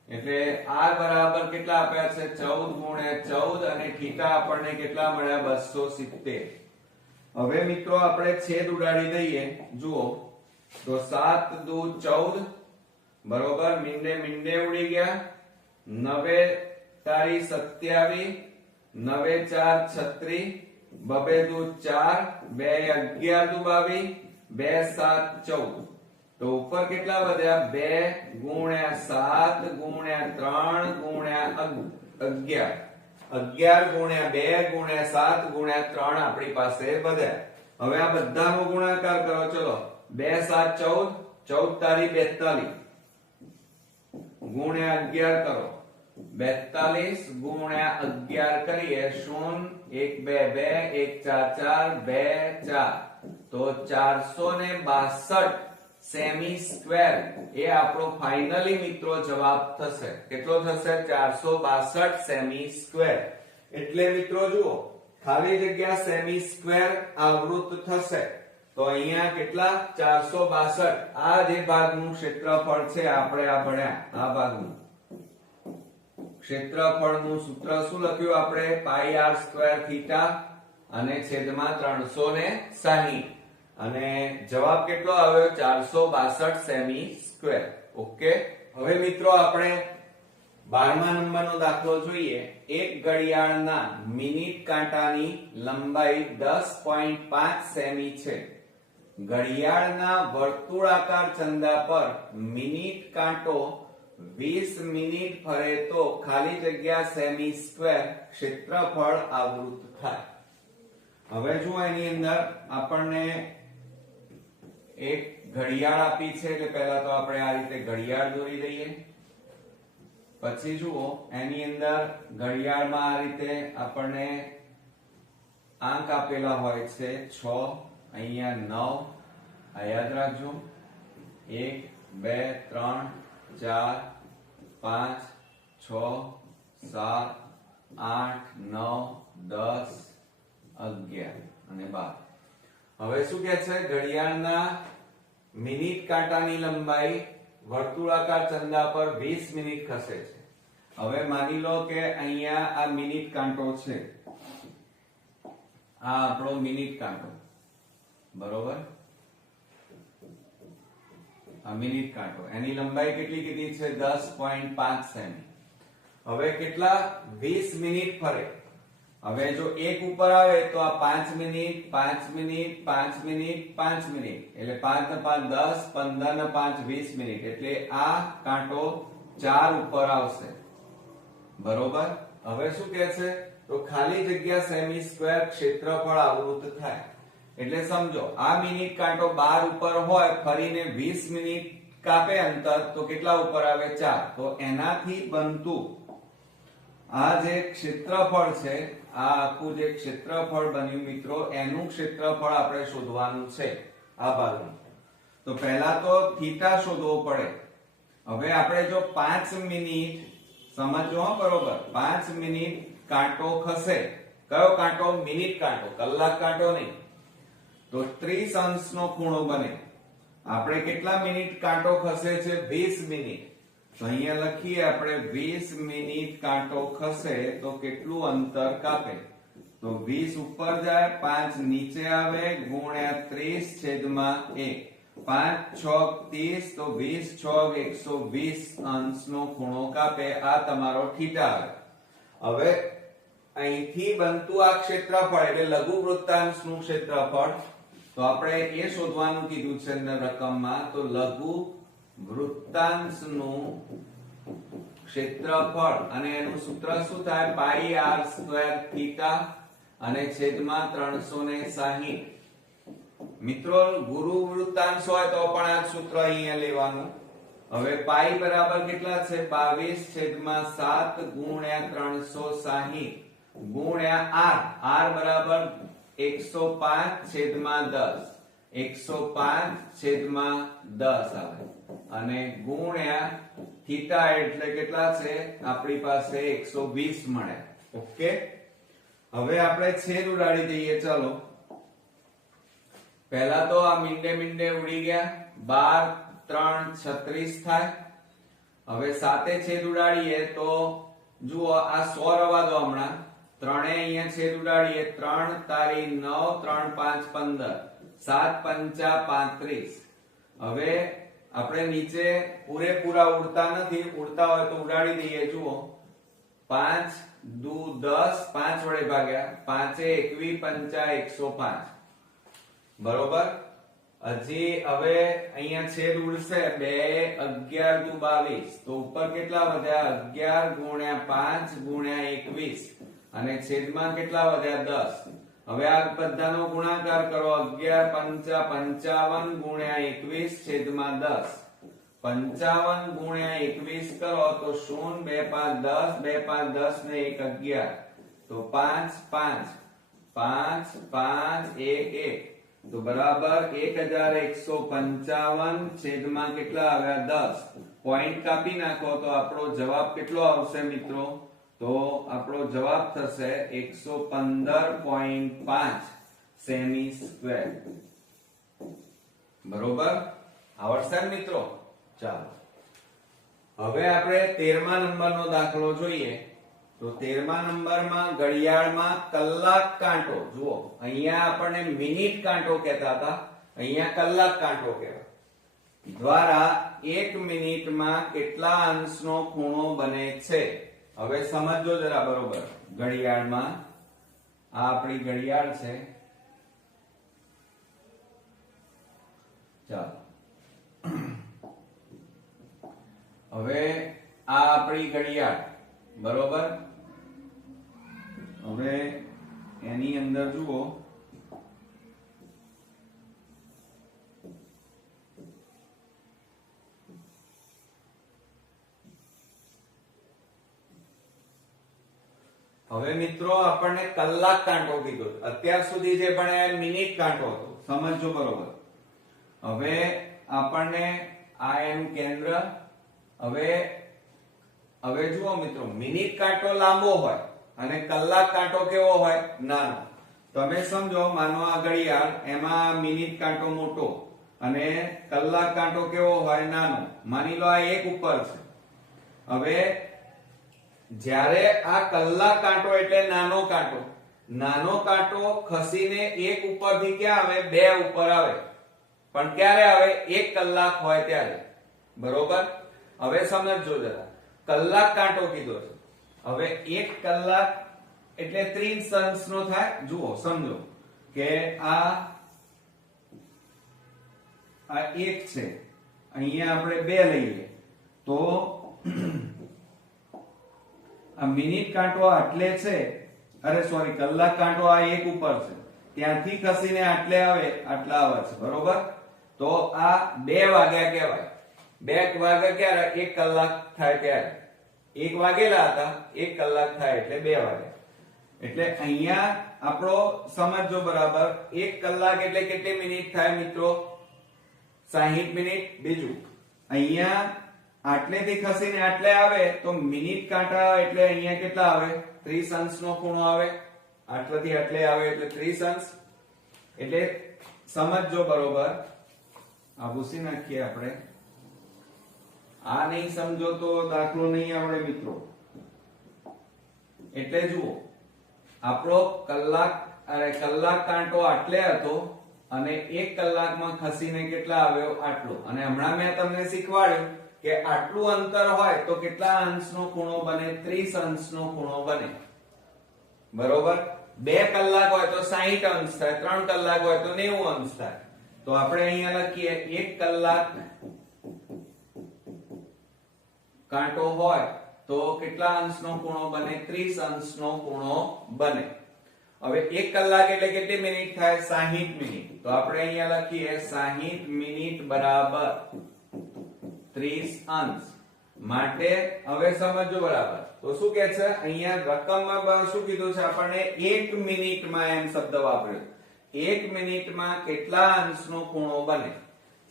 એટલે r બરાબર કેટલા આપ્યા છે? 14 ગુણ્યા 14, અને થીટા આપણને કેટલા મળ્યા? 270. હવે મિત્રો આપણે છેદ ઉડાડી દઈએ. જુઓ, તો 7 દુ 14 બરોબર, મીંડે મીંડે ઉડી ગયા, 9 તારી 27, 9 4 36, બબે દુ 4, 2 11 દુ 22, 2 7 14. તો ઉપર કેટલા વધ્યા? 2 ગુણ્યા 7 ગુણ્યા 3 ગુણ્યા 11, 11 ગુણ્યા 2 ગુણ્યા 7 ગુણ્યા 3 આપણી પાસે વધ્યા. હવે આ બધાનો ગુણાકાર કરો. ચલો 2 7 14, 14 તારી 42 ગુણ્યા 11 કરો, 42 ગુણ્યા 11 કરીએ, 0 1 2 2 1 4 4 2 4, તો 462 સેમી સ્ક્વેર એ આપણો ફાઇનલી મિત્રો જવાબ થશે. કેટલો થશે? 462 સેમી સ્ક્વેર. એટલે મિત્રો જુઓ, ખાલી જગ્યા સેમી સ્ક્વેર આવૃત થશે. તો અહીંયા કેટલા? 462. આ જે ભાગનું ક્ષેત્રફળ છે આપણે આ ભણ્યા, આ ભાગનું ક્ષેત્રફળનું સૂત્ર શું લખ્યું આપણે? પાઈ r સ્ક્વેર થીટા અને છેદમાં 360, અને જવાબ કેટલો આવ્યો? 462 સેમી સ્ક્વેર. ઓકે, હવે મિત્રો આપણે 12મા નંબરનો દાખલો જોઈએ. એક ઘડિયાળના મિનિટ કાંટાની લંબાઈ 10.5 સેમી છે. ઘડિયાળના વર્તુળાકાર ચંદા પર મિનિટ કાંટો 20 મિનિટ ફરે તો ખાલી જગ્યા સેમી સ્ક્વેર ક્ષેત્રફળ આવૃત થાય. હવે જો એની અંદર આપણને એક ઘડિયાળ આપી છે, એટલે પહેલા તો આપણે આ રીતે ઘડિયાળ દોરી દઈએ. પછી જુઓ એની અંદર ઘડિયાળમાં આ રીતે આપણને આંક આપેલા હોય છે 6, અહીંયા 9, આ યાદ રાખજો. 1 2 3 4 5 6 7 8 9 10 11 અને 12. હવે શું કહે છે? ઘડિયાળના મિનિટ કાંટાની લંબાઈ વર્તુળાકાર ચંદા પર 20 મિનિટ ખસે છે. હવે માની લો કે અહીંયા આ મિનિટ કાંટો છે, આ આપણો મિનિટ કાંટો, બરોબર? આ મિનિટ કાંટો, એની લંબાઈ કેટલી કીધી છે? 10.5 સેમી. હવે કેટલા? 20 મિનિટ ફરે. હવે જો એક ઉપર આવે તો આ 5 મિનિટ 5 મિનિટ 5 મિનિટ 5 મિનિટ, એટલે 5 ને 5 10, 15 ને 5 20 મિનિટ, એટલે આ કાંટો 4 ઉપર આવશે. બરોબર? હવે શું કહે છે? તો ખાલી જગ્યા સેમી સ્ક્વેર ક્ષેત્રફળ આવૃત થાય. એટલે સમજો આ મિનિટ કાંટો 12 ઉપર હોય, ફરીને 20 મિનિટ કાપે અંતર, તો કેટલા ઉપર આવે? 4. તો એનાથી બનતું આ જે ક્ષેત્રફળ છે, આ આખું જે ક્ષેત્રફળ બન્યું મિત્રો, એનું ક્ષેત્રફળ આપણે શોધવાનું છે આ ભાગનું. તો પહેલા તો થીટા શોધવો પડે. હવે આપણે જો 5 મિનિટ સમજો બરોબર, 5 મિનિટ કાંટો ખસે. કયો કાંટો? મિનિટ કાંટો, કલાક કાંટો નહીં. તો 30 અંશનો ખૂણો બને. આપણે કેટલા મિનિટ કાંટો ખસે છે? 20 મિનિટ. તો અહીંયા લખીએ આપણે 20 મિનિટ કાંટો ખસે તો કેટલું અંતર કાપે? તો 20 ઉપર જાય, 5 નીચે આવે, ગુણ્યા 30 છેદમાં 1. 5 6 30, તો 20 6 120 અંશનો ખૂણો કાપે. આ તમારો થીટા આવે. હવે અહીંથી બનતું આ ક્ષેત્રફળ એટલે લઘુ વૃત્તાંશનું ક્ષેત્રફળ, તો આપણે એ શોધવાનું કીધું છે રકમમાં. તો લઘુ વૃત્તાંશનું ક્ષેત્રફળ, અને એનું સૂત્ર શું થાય? પાઈ r સ્ક્વેર થીટા અને છેદમાં 360. મિત્રો ગુરુ વૃત્તાંશ હોય તો પણ આ સૂત્ર અહીંયા લેવાનું. હવે પાઈ બરાબર કેટલા છે? 22 છેદમાં 7 ગુણ્યા 360 ગુણ્યા r. r બરાબર 105 છેદમાં 10, 105 છેદમાં 10 આવે, અને ગુણ્યા થીટા એટલે કેટલા છે? આપણી પાસે 120 મળે. ઓકે, હવે આપણે છેદ ઉડાડી દઈએ. ચલો પહેલા તો આ મીંડે મીંડે ઉડી ગયા. 12 3 36 થાય. હવે સાતે છેદ ઉડાડીએ તો જુઓ આ 100 રવા દો હમણાં. ત્રણે અહીંયા છેદ ઉડાડીએ. 3 તારી 9, 3 5 15, 7 5 35, હવે આપણે નીચે પૂરેપૂરા ઉડતા નથી, ઉડતા હોય તો ઉડાડી દઈએ. જુઓ 5 દુ 10, 5 વડે ભાગ્યા, 5 21 5 105. બરોબર. હજી હવે અહીંયા છેદ ઉડશે 2 11 દુ 22, તો ઉપર કેટલા વધ્યા? 11 ગુણ્યા 5 ગુણ્યા 21 અને છેદમાં કેટલા વધ્યા? 10. હવે આ બધાનો ગુણાકાર કરો. 11 પંચા 55 ગુણ્યા 21 છેદમાં 10. 55 ગુણ્યા 21 કરો તો 0 2 5 10, 2 5 10 ને 1 11, તો 5 5 5 5 1 1, તો બરાબર 1155 છેદમાં કેટલા આવ્યા? 10. પોઈન્ટ કાપી નાખો તો આપણો જવાબ કેટલો આવશે મિત્રો? તો આપણો જવાબ થશે 115.5 સેમી સ્ક્વેર. બરોબર. આવડશે મિત્રો? ચાલો હવે આપણે 13મા નંબરનો દાખલો જોઈએ. તો 13મા નંબરમાં ઘડિયાળમાં કલાક કાંટો. જુઓ અહીંયા આપણને મિનિટ કાંટો કહેતા હતા, અહીંયા કલાક કાંટો કહેવાય. દ્વારા 1 મિનિટમાં કેટલા અંશનો ખૂણો બને છે? હવે સમજો જરા બરોબર. ઘડિયાળમાં આ આપણી ઘડિયાળ છે. ચાલો હવે આ આપણી ઘડિયાળ. બરોબર. હવે એની અંદર જુઓ હવે મિત્રો આપણને કલાક કાંટો કીધો. અત્યાર સુધી જે ભણ્યા મિનિટ કાંટો હતો. સમજો બરોબર. હવે આપણને આ એનું કેન્દ્ર. હવે જુઓ મિત્રો, મિનિટ કાંટો લાંબો હોય અને કલાક કાંટો કેવો હોય? નાનો. તમે સમજો, માનો આ ઘડિયાળ, એમાં મિનિટ કાંટો મોટો અને કલાક કાંટો કેવો હોય? નાનો. માની લો આ એક ઉપર છે. હવે જ્યારે આ કલાક કાંટો એટલે નાનો કાંટો, નાનો કાંટો ખસીને એક ઉપરથી ક્યાં આવે? 2 ઉપર આવે. પણ ક્યારે આવે? 1 કલાક હોય ત્યારે. બરોબર. હવે સમજો જરા, કલાક કાંટો કીધો છે. હવે 1 કલાક એટલે 30 અંશનો થાય. જુઓ સમજો કે આ 1 છે, અહીંયા આપણે 2 લઈએ તો આ મિનિટ કાંટો આટલે છે, અરે સોરી, કલાક કાંટો આ 1 ઉપર છે, ત્યાંથી ખસીને આટલે આવે, આટલા આવે છે. બરોબર. તો આ 2 વાગ્યા કહેવાય. 2 વાગ્યા ક્યારે? 1 કલાક થાય ત્યારે. 1 વાગેલા હતા, 1 કલાક થાય એટલે 2 વાગ્યા. એટલે અહીંયા આપણો સમજો બરાબર, 1 કલાક એટલે કેટલી મિનિટ થાય મિત્રો? 60 મિનિટ. બીજું અહીંયા આટલેથી ખસીને આટલે આવે તો મિનિટ કાંટા એટલે અહીંયા કેટલા આવે? 30 અંશનો ખૂણો આવે. આટલેથી આટલે આવે એટલે 30 અંશ. એટલે સમજો બરોબર. આ ભૂસી નાખીએ આપણે. આ નહીં સમજો તો દાખલો નહીં આવડે મિત્રો. એટલે જુઓ, આપણો કલાક કાંટો આટલે હતો અને 1 કલાકમાં ખસીને કેટલા આવ્યો? આટલો. અને હમણાં મેં તમને શીખવાડ્યું કે આટલું અંતર હોય તો કેટલા અંશનો ખૂણો બને? 30 અંશનો ખૂણો બને. બરોબર. 2 કલાક હોય તો 60 અંશ થાય, 3 કલાક હોય તો 90 અંશ થાય. તો આપણે અહીંયા લખીએ 1 કલાક કાંટો હોય તો કેટલા અંશનો ખૂણો બને? 30 અંશનો ખૂણો બને. હવે 1 કલાક એટલે કેટલી મિનિટ થાય? 60 મિનિટ. તો આપણે અહીંયા લખીએ 60 મિનિટ બરાબર 30 અંશ. માટે હવે સમજો બરાબર. તો શું કહે છે અહીંયા રકમમાં? શું કીધું છે આપણને? 1 મિનિટમાં એમ શબ્દ વાપર્યો. 1 મિનિટમાં કેટલા અંશનો ખૂણો બને?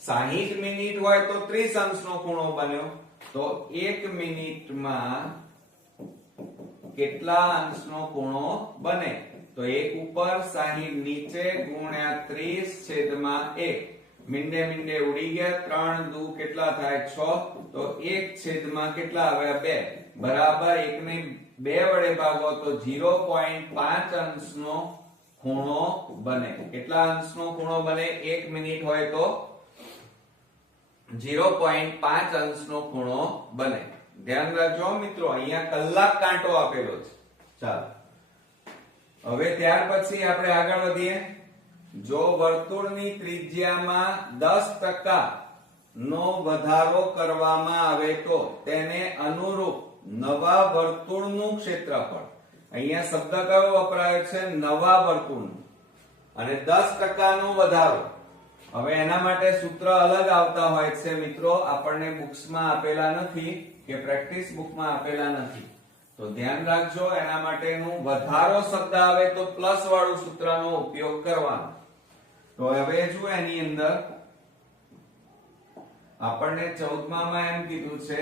60 મિનિટ હોય તો 30 અંશનો ખૂણો બન્યો. તો 1 મિનિટમાં કેટલા અંશનો ખૂણો બને? તો 1 ઉપર 60 નીચે ગુણ્યા 30 છેદમાં 1. મીંડે ઉડી ગયા. 3 દુ કેટલા થાય? 6. તો 1 છેદમાં કેટલા આવ્યા? 2. બરાબર 1 ને 2 વડે ભાગો તો 0.5 અંશનો ખૂણો બને. કેટલા અંશનો ખૂણો બને? 1 મિનિટ હોય તો 0.5 અંશનો ખૂણો બને. ધ્યાન રાખજો મિત્રો, અહીંયા કલાક કાંટો આપેલો છે. ચાલો હવે ત્યાર પછી આપણે આગળ વધીએ. જો વર્તુળની ત્રિજ્યામાં 10% નો વધારો કરવામાં આવે તો તેને અનુરૂપ નવા વર્તુળનું ક્ષેત્રફળ. અહીંયા શબ્દ કયો વપરાયો છે? નવા વર્તુળનું. અને 10% નો વધારો. હવે એના માટે સૂત્ર અલગ આવતા હોય છે મિત્રો, આપણને બુક્સમાં આપેલા નથી કે પ્રેક્ટિસ બુકમાં આપેલા નથી, તો ધ્યાન રાખજો. એના માટેનું વધારો શબ્દ આવે તો પ્લસ વાળું સૂત્રનો ઉપયોગ કરવાનો. તો હવે જુઓ, એની અંદર આપણને 14માં એમ કીધું છે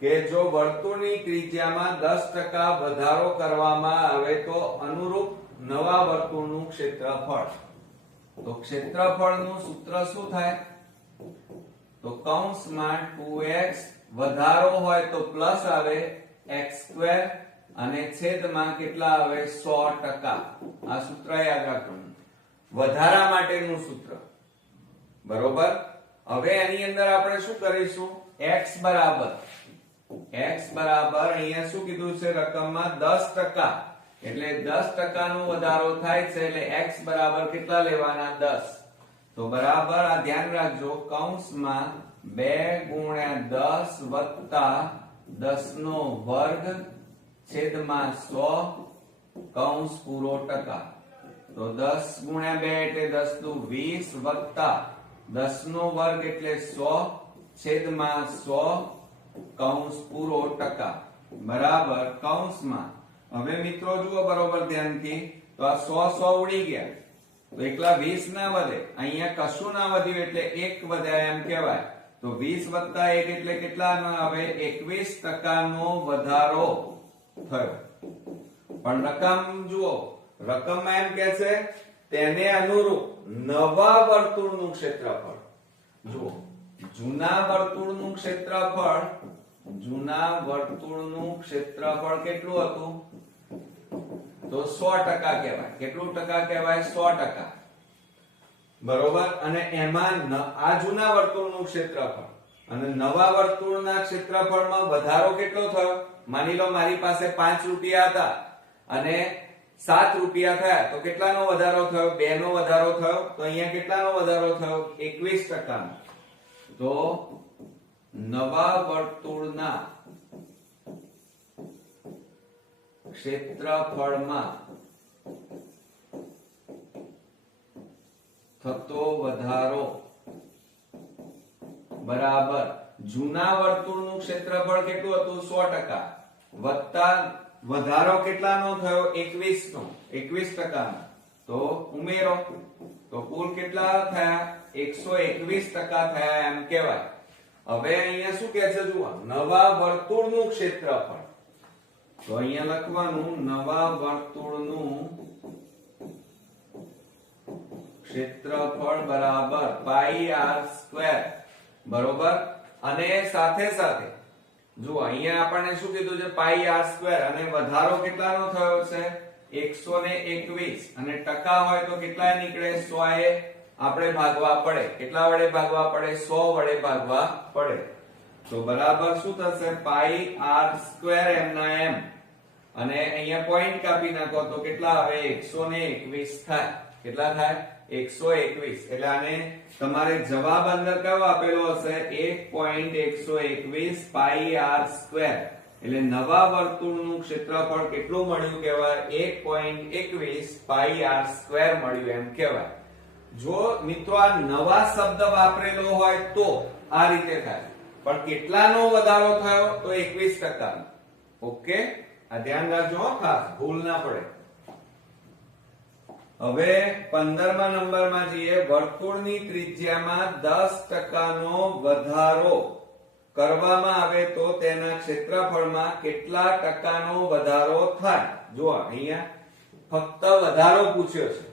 કે જો વર્તુળની ત્રિજ્યામાં 10% વધારો કરવામાં આવે તો અનુરૂપ નવા વર્તુળનું ક્ષેત્રફળ. તો ક્ષેત્રફળનું સૂત્ર શું થાય? તો કૌંસમાં 2x વધારો હોય તો પ્લસ આવે x² અને છેદમાં કેટલા આવે? 100%. આ સૂત્ર યાદ રાખવાનું, વધારા માટેનું સૂત્ર. બરોબર. હવે એની અંદર આપણે શું કરીશું? x બરાબર અહીંયા શું કીધું છે રકમમાં? 10%. એટલે 10% નો વધારો થાય છે એટલે x બરાબર કેટલા લેવાના? 10. તો બરાબર આ ધ્યાન રાખજો, કૌંસમાં 2 × 10 + 10 નો વર્ગ છેદમાં 100 કૌંસ પૂરો ટકા. તો 10 × 2 એટલે 10 દુ 20 વત્તા 10 નો વર્ગ એટલે 100 છેદમાં 100 કૌંસ પૂરો ટકા બરાબર કૌંસમાં. હવે મિત્રો જુઓ બરોબર ધ્યાનથી, તો આ 100 ઉડી ગયા તો એકલા 20 ના વધે, અહીંયા કશું ના વધ્યું એટલે 1 વધ્યા એમ કહેવાય. તો 20 + 1 એટલે કેટલા આવે? 21% નો વધારો થયો. પણ રકમ જુઓ, રકમમાં એમ કે છે તેને અનુરૂપ નવા વર્તુળનું ક્ષેત્રફળ. જુઓ, જૂના વર્તુળનું ક્ષેત્રફળ કેટલું હતું? તો 100% કહેવાય. કેટલું ટકા કહેવાય? 100%. બરોબર. અને એમાં આ જૂના વર્તુળનું ક્ષેત્રફળ અને નવા વર્તુળના ક્ષેત્રફળમાં વધારો કેટલો થયો? માની લો મારી પાસે 5 રૂપિયા હતા અને 7 રૂપિયા થયા, તો કેટલાનો વધારો થયો? 2 નો વધારો થયો. તો અહીંયા કેટલાનો વધારો થયો? 21%. તો નવા વર્તુળના ક્ષેત્રફળમાં થતો વધારો બરાબર જૂના વર્તુળનું ક્ષેત્રફળ કેટલું હતું? 100% વત્તા વધારો કેટલાનો થયો? 21%. તો ઉમેરો તો કુલ કેટલા થયા? 121% થયા એમ કહેવાય. હવે અહીંયા શું કહે છે જુઓ, નવા વર્તુળનું ક્ષેત્રફળ. તો અહીંયા લખવાનું નવા વર્તુળનું ક્ષેત્રફળ બરાબર πr². બરોબર. અને સાથે સાથે જુઓ અહીંયા આપણને શું કીધું છે? πr² અને વધારો કેટલાનો થયો છે? 121. અને ટકા હોય તો કેટલા નીકળે? 100 એ આપણે ભાગવા પડે. કેટલા વડે ભાગવા પડે? 100 વડે ભાગવા પડે. તો બરાબર શું થશે? πr² એમના એમ. અને અહીંયા પોઈન્ટ કાપી નાખો તો કેટલા આવે? 121 થાય. કેટલા થાય? 121. એટલે આને તમારે જવાબ અંદર કયો આપેલો હશે? 1.121 πr². એટલે નવા વર્તુળનું ક્ષેત્રફળ કેટલું મળ્યું કહેવાય? 1.21 πr² મળ્યું એમ કહેવાય. જો મિત્રો આ નવા શબ્દ વાપરેલો હોય તો આ રીતે થાય, પણ કેટલાનો વધારો થયો? તો 21%. ઓકે, આ ધ્યાન રાખજો ખાસ, ભૂલ ના પડે. હવે 15મા નંબરમાં જઈએ. વર્તુળની ત્રિજ્યામાં 10% નો વધારો કરવામાં આવે તો તેના ક્ષેત્રફળમાં કેટલા ટકાનો વધારો થાય? જો અહીંયા ફક્ત વધારો પૂછ્યો છે,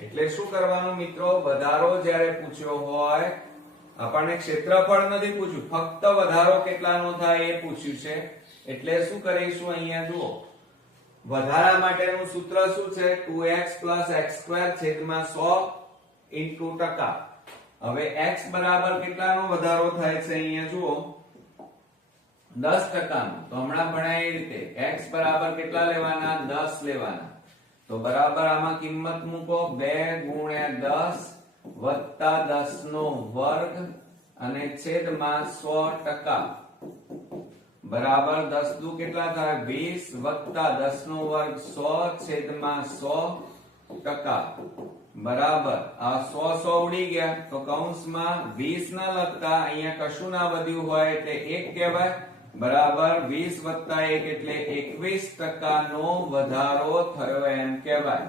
એટલે શું કરવાનું મિત્રો? વધારો જ્યારે પૂછ્યો હોય, આપણને ક્ષેત્રફળ નથી પૂછ્યું, ફક્ત વધારો કેટલાનો થાય એ પૂછ્યું છે. એટલે શું કરીશું? અહીંયા જુઓ, વધારા માટેનું સૂત્ર શું છે? 2x + x² છેદમાં 100 × ટકા. હવે x બરાબર કેટલાનો વધારો થાય છે અહીંયા જુઓ 10% નો. તો હમણાં ભણ્યા એ રીતે x બરાબર કેટલા લેવાના 10 લેવાના. તો બરાબર આમાં કિંમત મૂકો 2 ગુણ્યા 10 વત્તા 10 નો વર્ગ અને છેદમાં 100% બરાબર 10 દુ કેટલા થાય 20 વત્તા 10 નો વર્ગ 100 છેદમાં 100% બરાબર આ 100 ઉડી ગયા. તો કૌંસમાં 20 ના લખતા અહીંયા કશું ના વધ્યું હોય એટલે 1 કહેવાય. બરાબર 20 વત્તા 1 એટલે 21% નો વધારો થયો એમ કહેવાય.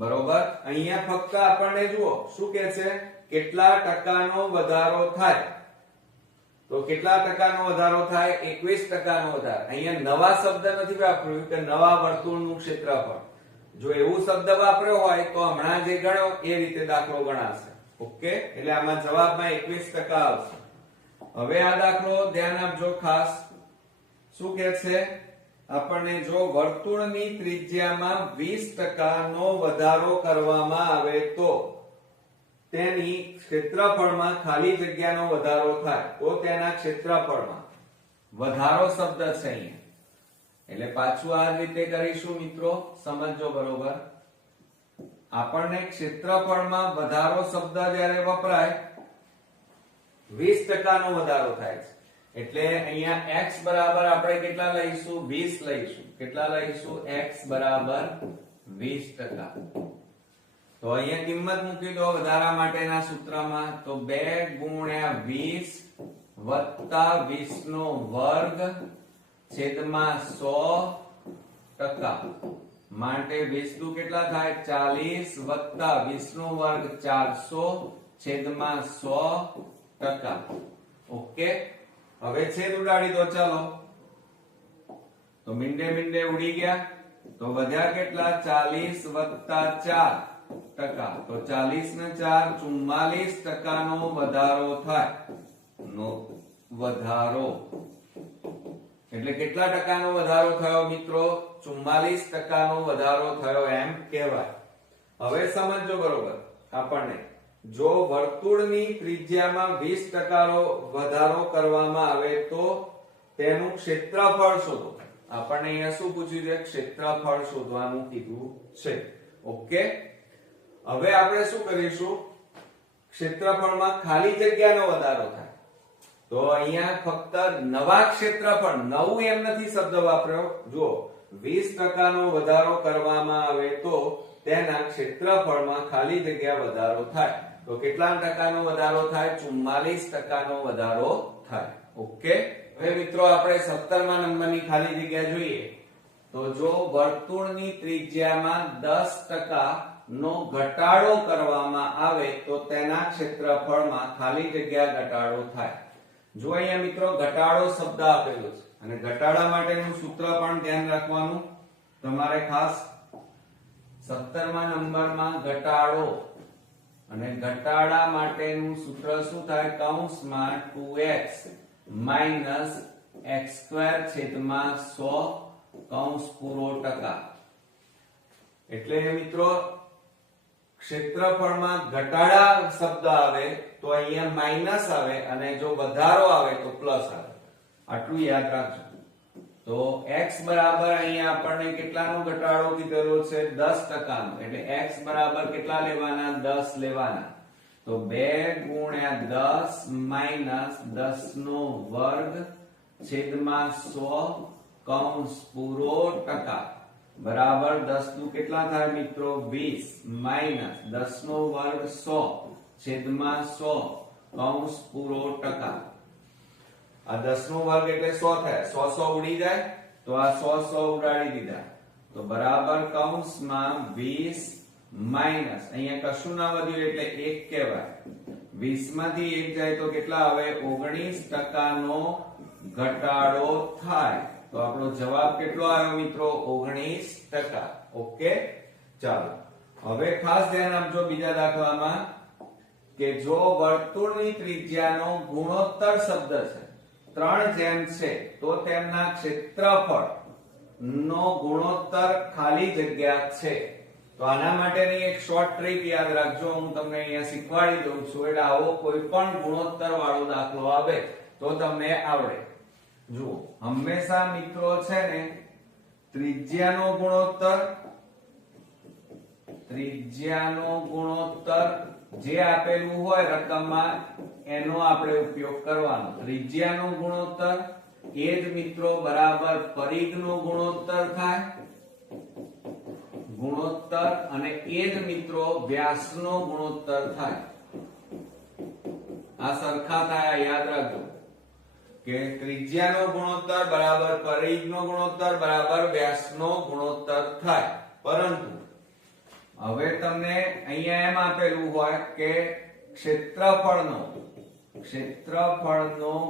બરોબર. અહીંયા ફક્ત આપણને જુઓ શું કહે છે કેટલા ટકાનો વધારો થાય. તો કેટલા ટકાનો વધારો થાય 21% નો વધારો. અહીંયા નવા શબ્દ નથી વાપર્યું કે નવા વર્તુળનું ક્ષેત્રફળ. જો એવું શબ્દ વાપર્યો હોય તો હમણાં જે ગણ્યો એ રીતે દાખલો ગણાશે. ઓકે, એટલે આમાં જવાબમાં 21% આવશે. હવે આ દાખલો ધ્યાન આપજો ખાસ. શું કહે છે આપણને જો વર્તુળની ત્રિજ્યામાં 20% નો વધારો કરવામાં આવે તો તેની ક્ષેત્રફળમાં ખાલી જગ્યાનો વધારો થાય. તો તેના ક્ષેત્રફળમાં વધારો શબ્દ છે અહીંયા. એટલે પાછું આ રીતે કરીશું મિત્રો, સમજો બરોબર. આપણને ક્ષેત્રફળમાં વધારો શબ્દ જ્યારે વપરાય 20% નો વધારો થાય છે. એટલે અહીંયા x બરાબર આપણે કેટલા લઈશું 20 લઈશું. કેટલા લઈશું x બરાબર 20%. તો અહીંયા કિંમત મૂકી દો વધારા માટેના સૂત્રમાં. તો 2 ગુણ્યા 20 વત્તા 20 નો વર્ગ છેદમાં 100% માટે 20 દુ કેટલા થાય 40 વત્તા 20 નો વર્ગ 400 છેદમાં 100%. ઓકે, હવે છેદ ઉડાડી દો. ચાલો, તો મીંડે મીંડે ઉડી ગયા. તો વધ્યા કેટલા 40 વત્તા 4%. તો 40 ને 4 44% નો વધારો થાય. નો વધારો એટલે કેટલા ટકાનો વધારો થયો મિત્રો 44% નો વધારો થયો એમ કહેવાય. હવે સમજો બરોબર. આપણને જો વર્તુળની ત્રિજ્યામાં 20% વધારો કરવામાં આવે તો તેનું ક્ષેત્રફળ શોધો. આપણને અહીંયા શું પૂછ્યું છે ક્ષેત્રફળ શોધવાનું કીધું છે. ઓકે, હવે આપણે શું કરીશું ક્ષેત્રફળમાં ખાલી જગ્યાનો વધારો થાય. તો અહીંયા ફક્ત નવા ક્ષેત્રફળ, નવું એમ નથી શબ્દ વાપર્યો. જો 20% નો વધારો કરવામાં આવે તો તેના ક્ષેત્રફળમાં ખાલી જગ્યા વધારો થાય. તો કેટલા ટકાનો વધારો થાય 44% નો વધારો થાય. ઓકે, હવે મિત્રો આપણે 17મા નંબરની ખાલી જગ્યા જોઈએ. તો જો વર્તુળની ત્રિજ્યામાં 10% નો ઘટાડો કરવામાં આવે તો તેના ક્ષેત્રફળમાં ખાલી જગ્યા ઘટાડો થાય. જો અહીંયા મિત્રો ઘટાડો શબ્દ આપેલો છે અને ઘટાડા માટેનું સૂત્ર પણ ધ્યાન રાખવાનું તમારે ખાસ. 17મા નંબરમાં ઘટાડો અને ઘટાડા માટેનું સૂત્ર શું થાય કૌંસમાં 2x માઈનસ x² છેદમાં 100 કૌંસ પૂરો ટકા. એટલે મિત્રો ક્ષેત્રફળમાં ઘટાડા શબ્દ આવે તો અહીંયા માઈનસ આવે અને જો વધારો આવે તો પ્લસ આવે. આટલું યાદ રાખજો. તો x બરાબર અહીંયા આપણને કેટલાનો ઘટાડો કીધેલો છે 10% નો. એટલે x બરાબર કેટલા લેવાના 10 લેવાના. તો 2 ગુણ્યા 10 માઈનસ 10 નો વર્ગ છેદમાં 100 કૌંસ પૂરો ટકા બરાબર 10 દુ કેટલા થાય મિત્રો 20 માઈનસ 10 નો વર્ગ 100 છેદમાં 100 કૌંસ પૂરો ટકા. આ 10 નો વર્ગ એટલે 100 થાય. 100 ઉડી જાય તો આ 100 ઉડાડી દીધા. તો બરાબર કૌંસમાં 20 માઈનસ અહીંયા કશું ના વધ્યું એટલે 1 કહેવાય. 20 માંથી 1 જાય તો કેટલા આવે 19% નો ઘટાડો થાય. તો આપણો જવાબ કેટલો આવ્યો મિત્રો 19%. ઓકે, ચાલો હવે ખાસ ધ્યાન આપજો બીજા દાખલામાં કે જો વર્તુળની ત્રિજ્યાનો ગુણોત્તર શબ્દ છે 3 જેમ છે તો તેમના ક્ષેત્રફળ નો ગુણોત્તર ખાલી જગ્યા છે. તો આના માટેની એક શોર્ટ ટ્રીક યાદ રાખજો, હું તમને અહીંયા શીખવાડી દઉં છું, એટલે આવો કોઈ પણ ગુણોત્તર વાળો દાખલો આવે તો તમને આવડે. જુઓ, હંમેશા મિત્રો છે ને ત્રિજ્યાનો ગુણોત્તર જે આપેલું હોય રકમમાં એનો આપણે ઉપયોગ કરવાનો. ત્રિજ્યાનો ગુણોત્તર એ જ મિત્રો બરાબર પરિઘનો ગુણોત્તર થાય, અને એ જ મિત્રો વ્યાસનો ગુણોત્તર થાય. આ સરખા થાય, યાદ રાખજો કે ત્રિજ્યાનો ગુણોત્તર બરાબર પરિઘનો ગુણોત્તર બરાબર વ્યાસનો ગુણોત્તર થાય. પરંતુ હવે તમને અહીંયા એમ આપેલું હોય કે ક્ષેત્રફળનો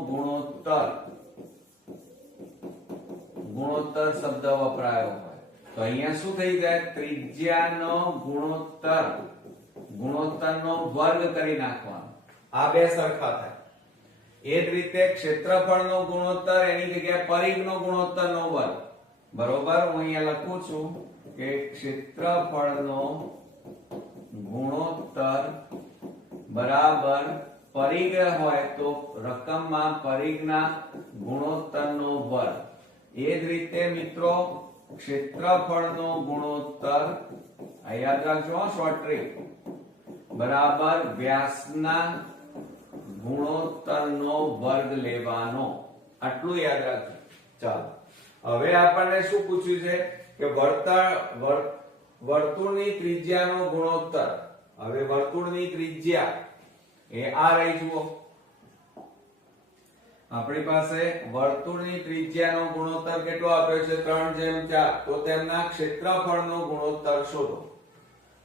ગુણોત્તર શબ્દ વપરાયો હોય તો અહીંયા શું થઈ જાય? ત્રિજ્યાનો ગુણોત્તરનો વર્ગ કરી નાખવાનો. આ બે સરખા થાય. એ જ રીતે ક્ષેત્રફળનો ગુણોત્તર એની જગ્યાએ પરિઘનો ગુણોત્તરનો વર્ગ. બરોબર, હું અહીંયા લખું છું કે ક્ષેત્રફળનો ગુણોત્તર બરાબર પરિઘ હોય તો રકમમાં પરિઘના ગુણોત્તરનો વર્ગ. એ જ રીતે મિત્રો ક્ષેત્રફળનો ગુણોત્તર, આ યાદ રાખજો શોર્ટ ટ્રીક, બરાબર વ્યાસના ગુણોત્તરનો વર્ગ લેવાનો. આટલું યાદ રાખજો. ચાલો, હવે આપણને શું પૂછ્યું છે કે વર્તુળની ત્રિજ્યાનો ગુણોત્તર. હવે વર્તુળની ત્રિજ્યા એ આ રહી, જુઓ આપણી પાસે વર્તુળની ત્રિજ્યાનો ગુણોત્તર કેટલો આપ્યો છે? 3/4. તો તેમના ક્ષેત્રફળનો ગુણોત્તર શોધો.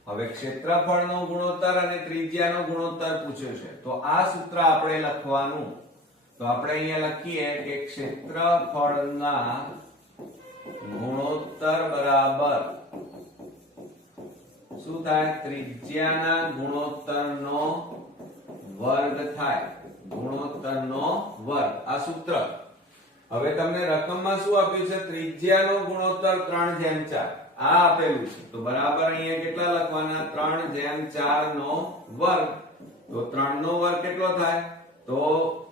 હવે ક્ષેત્રફળનો ગુણોત્તર અને ત્રિજ્યાનો ગુણોત્તર પૂછ્યો છે તો આ સૂત્ર આપણે લખવાનું. તો આપણે અહીંયા લખીએ કે ક્ષેત્રફળના ગુણોત્તર બરાબર શું થાય? ત્રિજ્યાના ગુણોત્તરનો વર્ગ થાય. ગુણોત્તરનો વર્ગ, આ સૂત્ર. હવે તમને રકમમાં શું આપ્યું છે? ત્રિજ્યાનો ગુણોત્તર 3/4 આ આપેલું છે. તો બરાબર અહીંયા કેટલા લખવાના? 3/4 નો વર્ગ. તો 3 નો વર્ગ કેટલો થાય? તો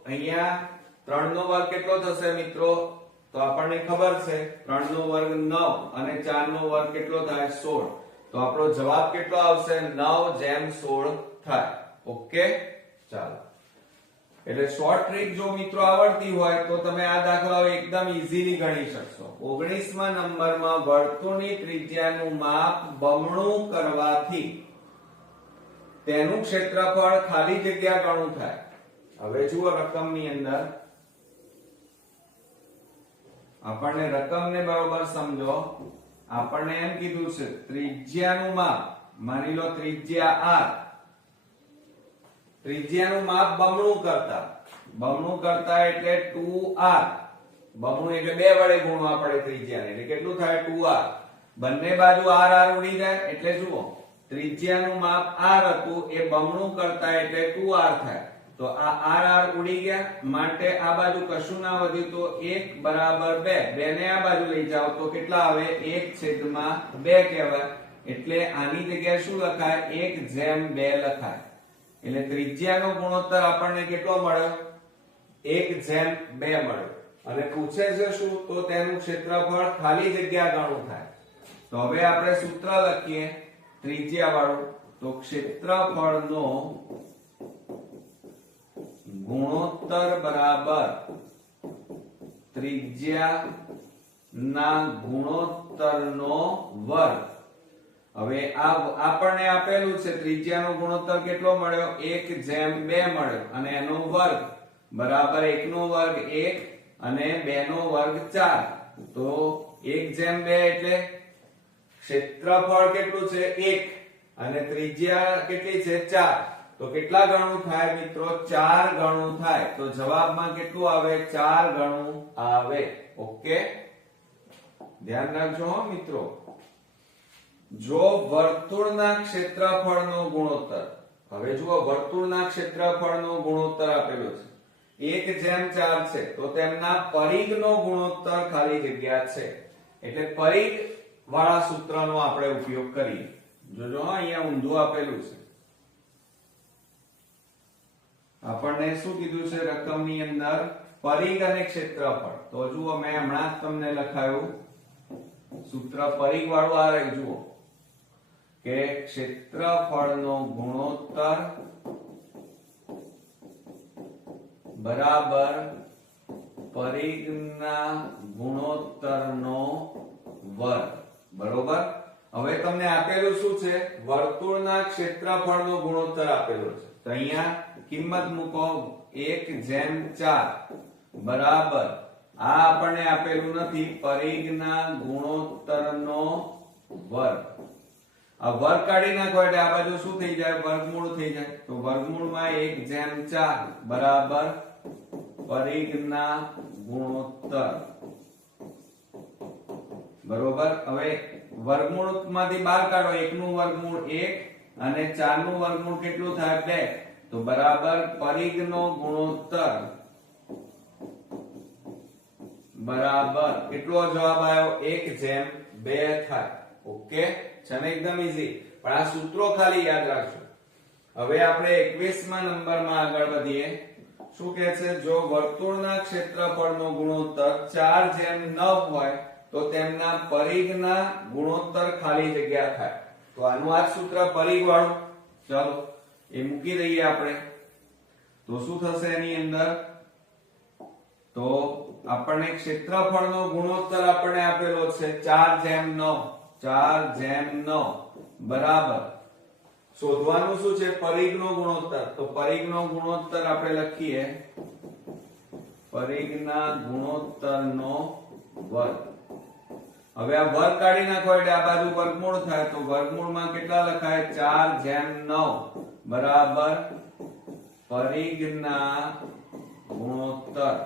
અહીંયા 3 નો વર્ગ કેટલો થશે મિત્રો? તો આપણને ખબર છે 3 નો વર્ગ 9 અને 4 નો વર્ગ કેટલો થાય? 16. તો આપણો જવાબ કેટલો આવશે? 9/16 થાય. ઓકે, ચાલો. એટલે શોર્ટ ટ્રીક જો મિત્રો આવડતી હોય તો તમે આ દાખલાઓ એકદમ ઈઝીલી ગણી શકશો. 19મા નંબરમાં વર્તુળની ત્રિજ્યાનું માપ બમણું કરવાથી તેનું ક્ષેત્રફળ ખાલી જગ્યા ગણું થાય. હવે જુઓ રકમની અંદર આપણને રકમને બરોબર સમજો. આપણને એમ કીધું છે ત્રિજ્યાનું માપ, માની લો ત્રિજ્યા r, ત્રિજ્યાનું માપ બમણું કરતા એટલે 2r. બમણું એટલે 2 વડે ગુણવા પડે ત્રિજ્યાને, એટલે કેટલું થાય? 2r. બંને બાજુ r ઉડી જાય એટલે જુઓ ત્રિજ્યાનું માપ r હતું એ બમણું કરતા એટલે 2r થાય. તો આ r ઉડી ગયા, માટે આ બાજુ કશું ના વધ્યું તો 1 બરાબર 2. 2 ને આ બાજુ લઈ જાઓ તો કેટલા આવે? 1/2 કહેવાય. એટલે આની જગ્યાએ શું લખાય? 1/2 લખાય. એટલે ત્રિજ્યાનો ગુણોત્તર આપણને કેટલો મળ્યો? 1/2 મળ્યો. અને પૂછે છે શું? તો તેનું ક્ષેત્રફળ ખાલી જગ્યા ગણું થાય. તો હવે આપણે સૂત્ર લખીએ ત્રિજ્યા વાળું. તો ક્ષેત્રફળનો ગુણોત્તર બરાબર ત્રિજ્યાના ગુણોત્તરનો વર્ગ. હવે આ આપણને આપેલું છે ત્રિજ્યાનો ગુણોત્તર કેટલો મળ્યો? 1/2 મળ્યો અને એનો વર્ગ બરાબર 1 નો વર્ગ 1 અને 2 નો વર્ગ 4. તો 1/2 એટલે ક્ષેત્રફળ કેટલું છે? 1 અને ત્રિજ્યા કેટલી છે? 4. તો કેટલા ગણું થાય મિત્રો? 4 ગણું થાય. તો જવાબમાં કેટલું આવે? 4 ગણું આવે. ઓકે, ધ્યાન રાખજો હો મિત્રો. જો વર્તુળના ક્ષેત્રફળનો ગુણોત્તર, હવે જુઓ વર્તુળના ક્ષેત્રફળનો ગુણોત્તર આપેલો છે 1/4 છે તો તેમના પરિઘનો ગુણોત્તર ખાલી જગ્યા છે. એટલે પરિઘ વાળા સૂત્રનો આપણે ઉપયોગ કરીએ. જોજો અહીંયા ઊંધું આપેલું છે. આપણને શું કીધું છે રકમની અંદર? પરિઘ અને ક્ષેત્રફળ. તો જુઓ મેં હમણાં જ તમને લખાયું સૂત્ર પરિઘ વાળું આ રહ્યું. જુઓ કે ક્ષેત્રફળનો ગુણોત્તર બરાબર પરિઘના ગુણોત્તરનો વર્ગ. બરોબર. હવે તમને આપેલું શું છે? વર્તુળના ક્ષેત્રફળનો ગુણોત્તર આપેલો છે. તો અહીંયા કિંમત મૂકો 1/4 બરાબર આ આપણને આપેલું નથી, પરિઘના ગુણોત્તરનો વર્ગ. આ વર્ગ કાઢી નાખો એટલે આ બાજુ શું થઈ જાય? વર્ગમૂળ થઈ જાય. તો વર્ગમૂળમાં 1/4 બરાબર પરિઘના ગુણોત્તર. બરોબર. હવે વર્ગમૂળમાંથી બહાર કાઢો. 1 નું વર્ગમૂળ 1 અને 4 નું વર્ગમૂળ કેટલું થાય? 2. તો બરાબર પરિઘનો ગુણોત્તર બરાબર કેટલો જવાબ આવ્યો? 1/2 થાય. ઓકે છે ને? એકદમ ઈઝી. પણ આ સૂત્રો ખાલી યાદ રાખજો. હવે આપણે 21મા નંબરમાં આગળ વધીએ. શું કહે છે? જો વર્તુળના ક્ષેત્રફળનો ગુણોત્તર 4/9 હોય તો તેમના પરિઘના ગુણોત્તર ખાલી જગ્યા થાય. તો આનું આ સૂત્ર પરિઘ વાળું. ચાલો એ મૂકી દઈએ આપણે. તો શું થશે એની અંદર? તો આપણને ક્ષેત્રફળનો ગુણોત્તર આપણને આપેલો છે 4/9. 4/9 બરાબર શોધવાનું શું છે? પરિઘનો ગુણોત્તર. તો પરિઘનો ગુણોત્તર આપણે લખીએ પરિઘના ગુણોત્તરનો વર્ગ. હવે આ વર્ગ કાઢી નાખો એટલે આ બાજુ વર્ગમૂળ થાય. તો વર્ગમૂળમાં કેટલા લખાય? 4/9 બરાબર પરિઘના ગુણોત્તર.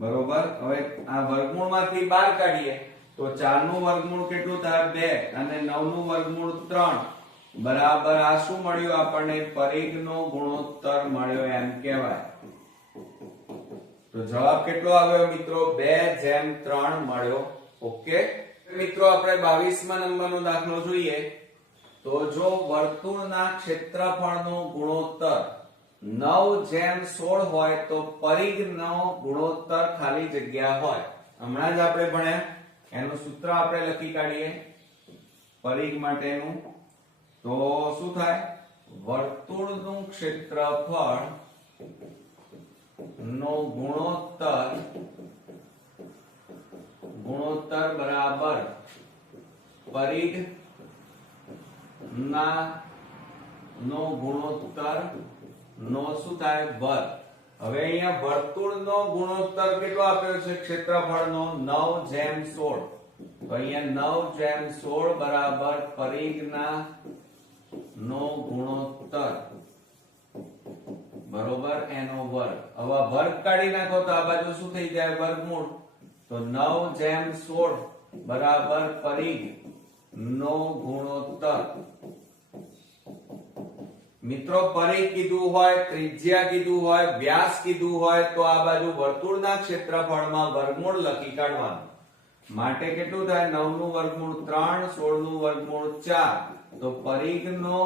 બરોબર. હવે આ વર્ગમૂળમાંથી બહાર કાઢીએ તો 4 નું વર્ગમૂળ કેટલું થાય? 2 અને 9 નું વર્ગમૂળ 3 બરાબર આ શું મળ્યું આપણને? પરિઘનો ગુણોત્તર મળ્યો એમ કહેવાય. તો જવાબ કેટલો આવ્યો મિત્રો? 2/3 મળ્યો. ઓકે મિત્રો, આપણે 22મા નંબરનો દાખલો જોઈએ. તો જો વર્તુળના ક્ષેત્રફળનો ગુણોત્તર 9/16 હોય તો પરિઘનો ગુણોત્તર ખાલી જગ્યા હોય. હમણાં જ આપણે ભણ્યા. એનું સૂત્ર આપણે લખી કાઢીએ પરિઘ માટેનું. તો શું થાય? વર્તુળનું ક્ષેત્રફળ નો ગુણોત્તર બરાબર પરિઘ ના નો ગુણોત્તર નો શું થાય? વર્ગ. હવે અહીંયા વર્તુળનો ગુણોત્તર કેટલો આપ્યો છે? ક્ષેત્રફળનો 9/16. તો અહીંયા 9/16 બરાબર પરિઘના નો ગુણોત્તર બરોબર એનો વર્ગ. હવે વર્ગ કાઢી નાખો તો આ બાજુ શું થઈ જાય? વર્ગમૂળ. તો 9/16 બરાબર પરિઘ નો ગુણોત્તર. મિત્રો પરિઘ કીધું હોય, ત્રિજ્યા કીધું હોય, વ્યાસ કીધું હોય તો આ બાજુ વર્તુળના ક્ષેત્રફળમાં વર્ગમૂળ લખી કાઢવાનું. માટે કેટલું થાય? 9 નું વર્ગમૂળ 3, 16 નું વર્ગમૂળ 4. તો પરિઘનો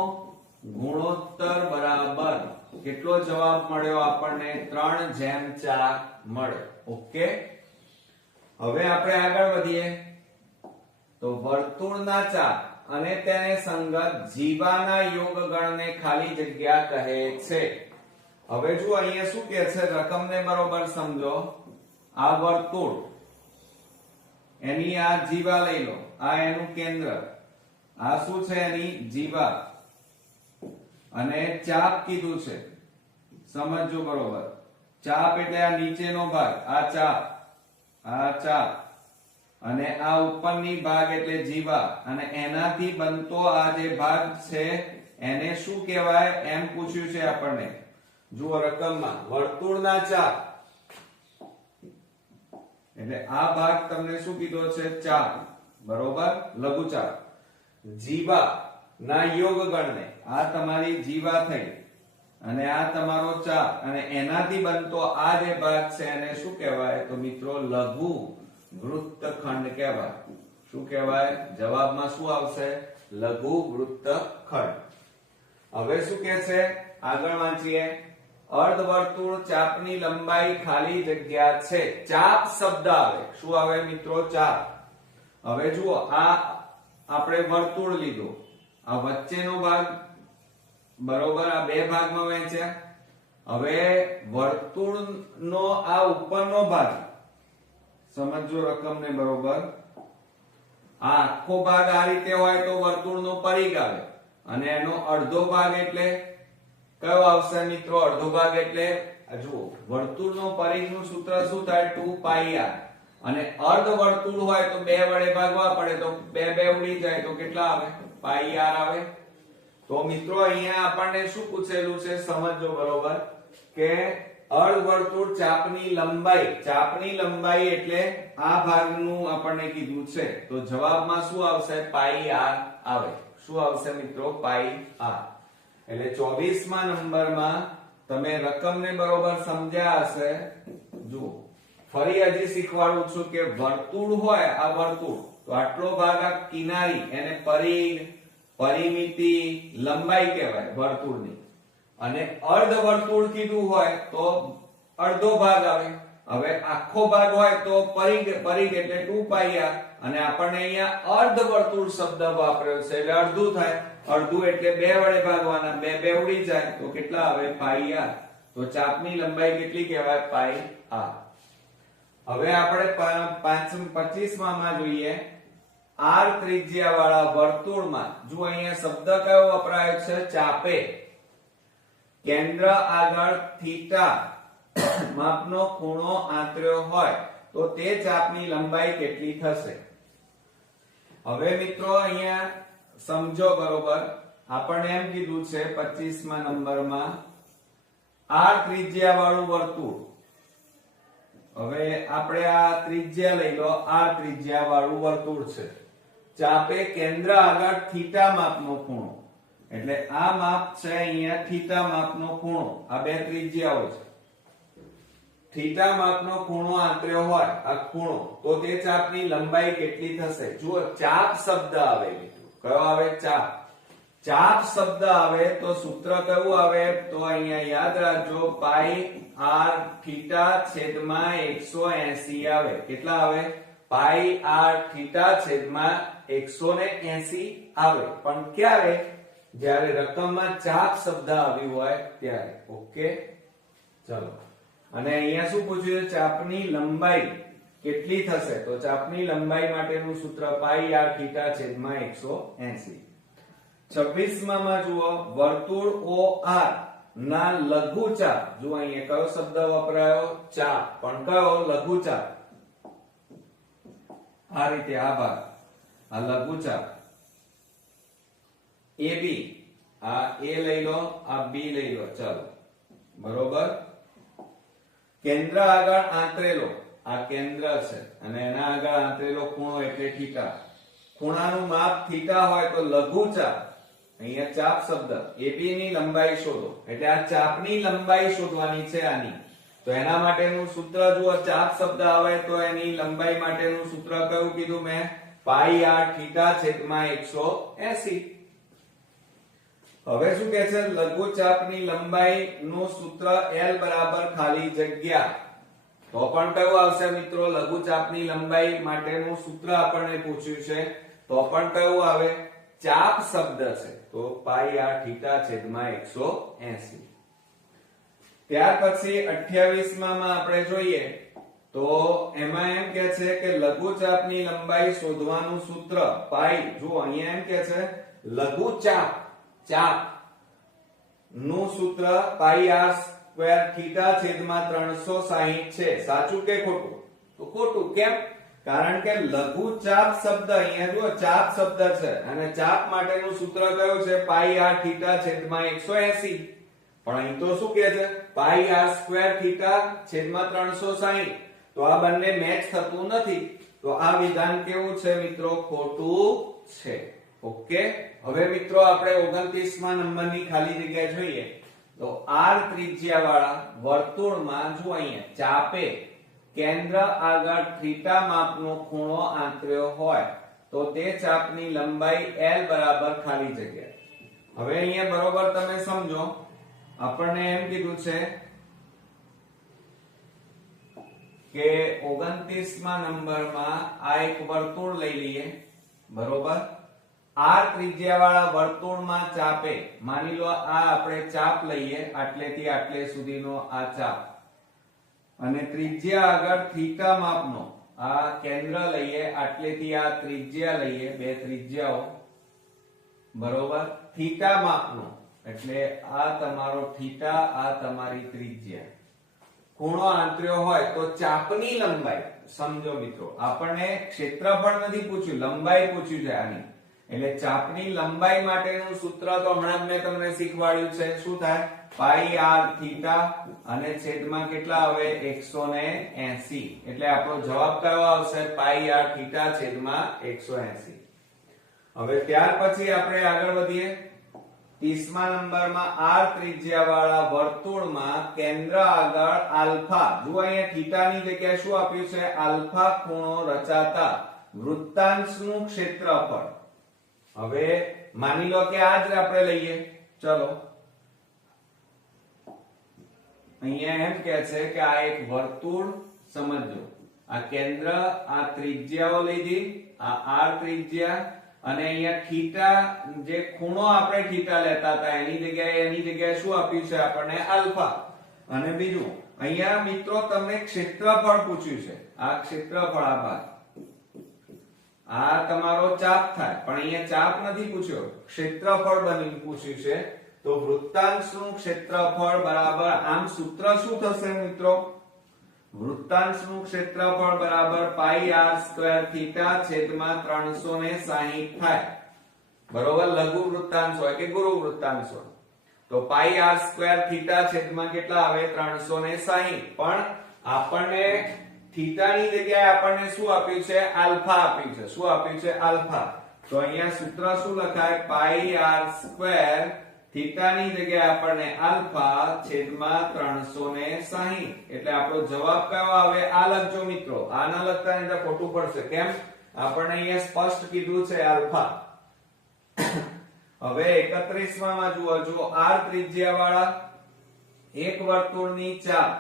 ગુણોત્તર બરાબર કેટલો જવાબ મળ્યો આપણને? 3/4 મળ્યો. ઓકે. હવે આપણે આગળ વધીએ. તો વર્તુળના ચાપ અને તેને સંગત જીવાના યોગગણને ખાલી જગ્યા કહે છે. હવે જો અહીંયા શું કહે છે? રકમને બરોબર સમજો. આ વર્તુળ, એની આ જીવા લઈ લો. આ એનું કેન્દ્ર. આ શું છે? એની જીવા. અને ચાપ કીધું છે. સમજજો બરોબર. ચાપ એટલે આ નીચેનો ભાગ. આ ચાપ, આ ચાપ અને આ ઉપરની ભાગ એટલે જીવા. અને એનાથી બનતો આ જે ભાગ છે એને શું કહેવાય એમ પૂછ્યું છે આપણને. જુઓ રકમમાં વર્તુળના ચાપ એટલે આ ભાગ તમને શું કીધો છે? ચાપ. બરોબર, લઘુચાપ. જીવા ના યોગગણને, આ તમારી જીવા થઈ અને આ તમારો ચાપ અને એનાથી બનતો આ જે ભાગ છે એને શું કહેવાય? તો મિત્રો લઘુ વૃત્તખંડ કહેવાય. શું કહેવાય? જવાબમાં શું આવશે? લઘુ વૃત્તખંડ. હવે શું કે છે આગળ વાંચીએ. અર્ધવર્તુળ ચાપની લંબાઈ ખાલી જગ્યા છે. ચાપ શબ્દ આવે. શું આવે મિત્રો? ચાપ. હવે જુઓ, આ આપણે વર્તુળ લીધું, આ વચ્ચેનો ભાગ બરોબર, આ બે ભાગમાં વહેંચ્યા. હવે વર્તુળનો આ ઉપરનો ભાગ સમજો રકમને બરોબર. આ આખો ભાગ આ રીતે હોય તો વર્તુળનો પરિઘ આવે, અને એનો અડધો ભાગ એટલે કયો આવશે મિત્રો? અડધો ભાગ એટલે જુઓ, વર્તુળનો પરિઘનું સૂત્ર શું થાય? 2πr. અને અર્ધ વર્તુળ હોય તો બે વડે ભાગવા પડે તો બે બે ઉડી જાય તો કેટલા આવે? πr આવે. તો મિત્રો અહીંયા આપણને શું પૂછેલું છે સમજો બરોબર, કે અર્ધવર્તુળ ચાપની લંબાઈ એટલે આ ભાગનું આપણને કીધું છે. તો જવાબમાં શું આવશે? πr આવે. શું આવશે મિત્રો? πr. એટલે 24મા નંબરમાં તમે રકમને બરોબર સમજ્યા હશે. જુઓ, ફરી હજી શીખવાડું છું કે વર્તુળ હોય, આ વર્તુળ, તો આટલો ભાગ આ કિનારી, એને પરિઘ, પરિમિતિ, લંબાઈ કહેવાય વર્તુળની. અને અર્ધવર્તુળ કીધું હોય તો અડધો ભાગ આવે. હવે આખો ભાગ હોય તો પરિઘ એટલે 2πr. અને આપણને અહીંયા અર્ધવર્તુળ શબ્દ વાપર્યો છે એટલે અડધું થાય. અડધું એટલે બે વડે ભાગવાના, બે બે ઉડી જાય તો કેટલા આવે? πr. તો ચાપની લંબાઈ કેટલી કહેવાય? πr. હવે આપણે 25માં જોઈએ. r ત્રિજ્યા વાળા વર્તુળમાં જો અહીંયા શબ્દ કયો વપરાયો છે? ચાપે. કેન્દ્ર આગળ થીટા માપનો ખૂણો આંતર્યો હોય તો તે ચાપની લંબાઈ કેટલી થશે? હવે મિત્રો અહીંયા સમજો બરોબર. આપણને એમ કીધું છે 25મા નંબરમાં r ત્રિજ્યા વાળું વર્તુળ. હવે આપણે આ ત્રિજ્યા લઈ લો. r ત્રિજ્યા વાળું વર્તુળ છે. ચાપે કેન્દ્ર આગળ થીટા માપનો ખૂણો, એટલે આ માપ છે અહીંયા થીટા માપનો ખૂણો. આ બે ત્રિજ્યાઓ છે. થીટા માપનો ખૂણો આંતર્યો હોય, આ ખૂણો, તો તે ચાપની લંબાઈ કેટલી થશે? જુઓ, ચાપ શબ્દ આવે. કયો આવે? ચાપ. ચાપ શબ્દ આવે તો સૂત્ર કયું આવે? તો અહીંયા યાદ રાખજો, πr થીટા છેદમાં 180 આવે. કેટલા આવે? πr થીટા છેદમાં 180 આવે. પણ ક્યારે? જ્યારે રકમમાં ચાપ શબ્દ આવ્યું હોય ત્યારે. ઓકે, ચલો. અને અહીંયા શું પૂછ્યું છે? ચાપની લંબાઈ કેટલી થશે? તો ચાપની લંબાઈ માટેનું સૂત્ર πr થીટા છેદમાં 180. 26માં જુઓ, વર્તુળ OR ના લઘુચાપ. જુઓ અહીંયા કયો શબ્દ વપરાયો? ચાપ. પણ કયો? લઘુચાપ. આ રીતે આ ભાગ, આ લઘુચાપ AB. આ A લઈ લો, આ B લઈ લો. ચાલો, બરોબર. કેન્દ્ર આગળ આંતરેલો, આ કેન્દ્ર છે, અને એના આગળ આંતરેલો ખૂણો એટલે થીટા. ખૂણાનું માપ થીટા હોય તો લઘુચાપ. અહીંયા ચાપ શબ્દ, AB ની લંબાઈ શોધો. એટલે આ ચાપની લંબાઈ શોધવાની છે આની. તો એના માટેનું સૂત્ર જુઓ, ચાપ શબ્દ આવે તો એની લંબાઈ માટેનું સૂત્ર કયું કીધું મેં? πr થીટા છેદમાં 180. હવે શું કહે છે? લઘુચાપની લંબાઈ નું સૂત્ર L બરાબર ખાલી જગ્યા. તો પણ કયું આવશે મિત્રો? લઘુચાપની લંબાઈ માટેનું સૂત્ર આપણને પૂછ્યું છે, તો પણ કયું આવે? ચાપ શબ્દ છે, તો πr થીટા છેદમાં 180. ત્યાર પછી 28માં આપણે જોઈએ તો એમાં એમ કે છે કે લઘુચાપની લંબાઈ શોધવાનું સૂત્ર પાઈ. જો અહીંયા એમ કે છે લઘુચાપ, ચાપ નું સૂત્ર πr સ્ક્વેર થીટા છેદમાં 360 છે. સાચું કે ખોટું? તો ખોટું. કેમ? કારણ કે લઘુચાપ શબ્દ, અહીંયા જો ચાપ શબ્દ છે અને ચાપ માટેનું સૂત્ર કયું છે? πr થીટા છેદમાં 180. પણ અહીં તો શું કહે છે? πr સ્ક્વેર થીટા છેદમાં 360. તો આ બંને મેચ થતું નથી. તો આ વિધાન કેવું છે મિત્રો? ખોટું છે. ઓકે. હવે મિત્રો આપણે 29મા નંબરની ખાલી જગ્યા જોઈએ તો r ત્રિજ્યા વાળા વર્તુળમાં જો અહીંયા ચાપે કેન્દ્ર આગળ થીટા માપનો ખૂણો આંતર્યો હોય તો તે ચાપની લંબાઈ L બરાબર ખાલી જગ્યા. હવે અહીંયા બરોબર તમે સમજો, આપણને એમ કીધું છે કે 29મા નંબરમાં આ એક વર્તુળ લઈ લઈએ, બરોબર. r ત્રિજ્યાવાળા વર્તુળમાં ચાપે, માની લો આ આપણે ચાપ લઈએ, આટલેથી આટલે સુધીનો આ ચાપ, અને ત્રિજ્યા આગળ થીટા માપનો આ કેન્દ્ર લઈએ, આટલેથી આ ત્રિજ્યા લઈએ, બે ત્રિજ્યાઓ, બરોબર. થીટા માપનો એટલે આ તમારો થીટા, આ તમારી ત્રિજ્યા. ખૂણો આંતર્યો હોય તો ચાપની લંબાઈ, સમજો મિત્રો, આપણને ક્ષેત્રફળ નથી પૂછ્યું, લંબાઈ પૂછ્યું છે આની. એટલે ચાપની લંબાઈ માટેનું સૂત્ર તો હમણાં જ મેં તમને શીખવાડ્યું છે. શું થાય? પાઈ r થીટા અને છેદમાં કેટલા આવે? 180. એટલે આપણો જવાબ કયો આવશે? પાઈ r થીટા છેદમાં 180. હવે ત્યાર પછી આપણે આગળ વધીએ. 30મા નંબરમાં r ત્રિજ્યાવાળા વર્તુળમાં કેન્દ્ર આગળ આલ્ફા, જુઓ અહીંયા થીટાની જગ્યાએ શું આપ્યું છે? આલ્ફા ખૂણો રચાતા વૃત્તાંશનું ક્ષેત્રફળ. હવે માની લો કે આ જ આપણે લઈએ, ચલો. અહીંયા એમ કે છે કે આ એક વર્તુળ, સમજો, આ કેન્દ્ર, આ ત્રિજ્યાઓ લીધી, આ r ત્રિજ્યા, અને અહીંયા થીટા, જે ખૂણો આપણે થીટા લેતા હતા એની જગ્યાએ શું આપ્યું છે આપણને? આલ્ફા. અને બીજું અહીંયા મિત્રો તમને ક્ષેત્રફળ પૂછ્યું છે. આ ક્ષેત્રફળ, આ ભાગ, આ તમારો ચાપ થાય, પણ અહીંયા ચાપ નથી પૂછ્યો, ક્ષેત્રફળ બની પૂછ્યું છે. તો વૃત્તાંશનું ક્ષેત્રફળ બરાબર, આમ સૂત્ર શું થશે મિત્રો? વૃત્તાંશનું ક્ષેત્રફળ બરાબર પાઈ r સ્ક્વેર થીટા છેદમાં 360 થાય, બરોબર. લઘુ વૃત્તાંશ હોય કે ગુરુ વૃત્તાંશ હોય તો પાઈ r સ્ક્વેર થીટા છેદમાં કેટલા આવે? 360. પણ આપણને થીટાની જગ્યાએ આપણને શું આપ્યું છે? આલ્ફા આપ્યું છે. શું આપ્યું છે? આલ્ફા. તો અહીંયા સૂત્ર શું લખાય? પાઈ r સ્ક્વેર થીટાની જગ્યાએ આપણને આલ્ફા છેદમાં 360. એટલે આપણો જવાબ કયો આવે? આ લખજો મિત્રો, આ ના લખતા નહીં તો ખોટું પડશે. કેમ? આપણને અહીંયા સ્પષ્ટ કીધું છે આલ્ફા. હવે 31માં જુઓ, r ત્રિજ્યાવાળા એક વર્તુળની ચાપ,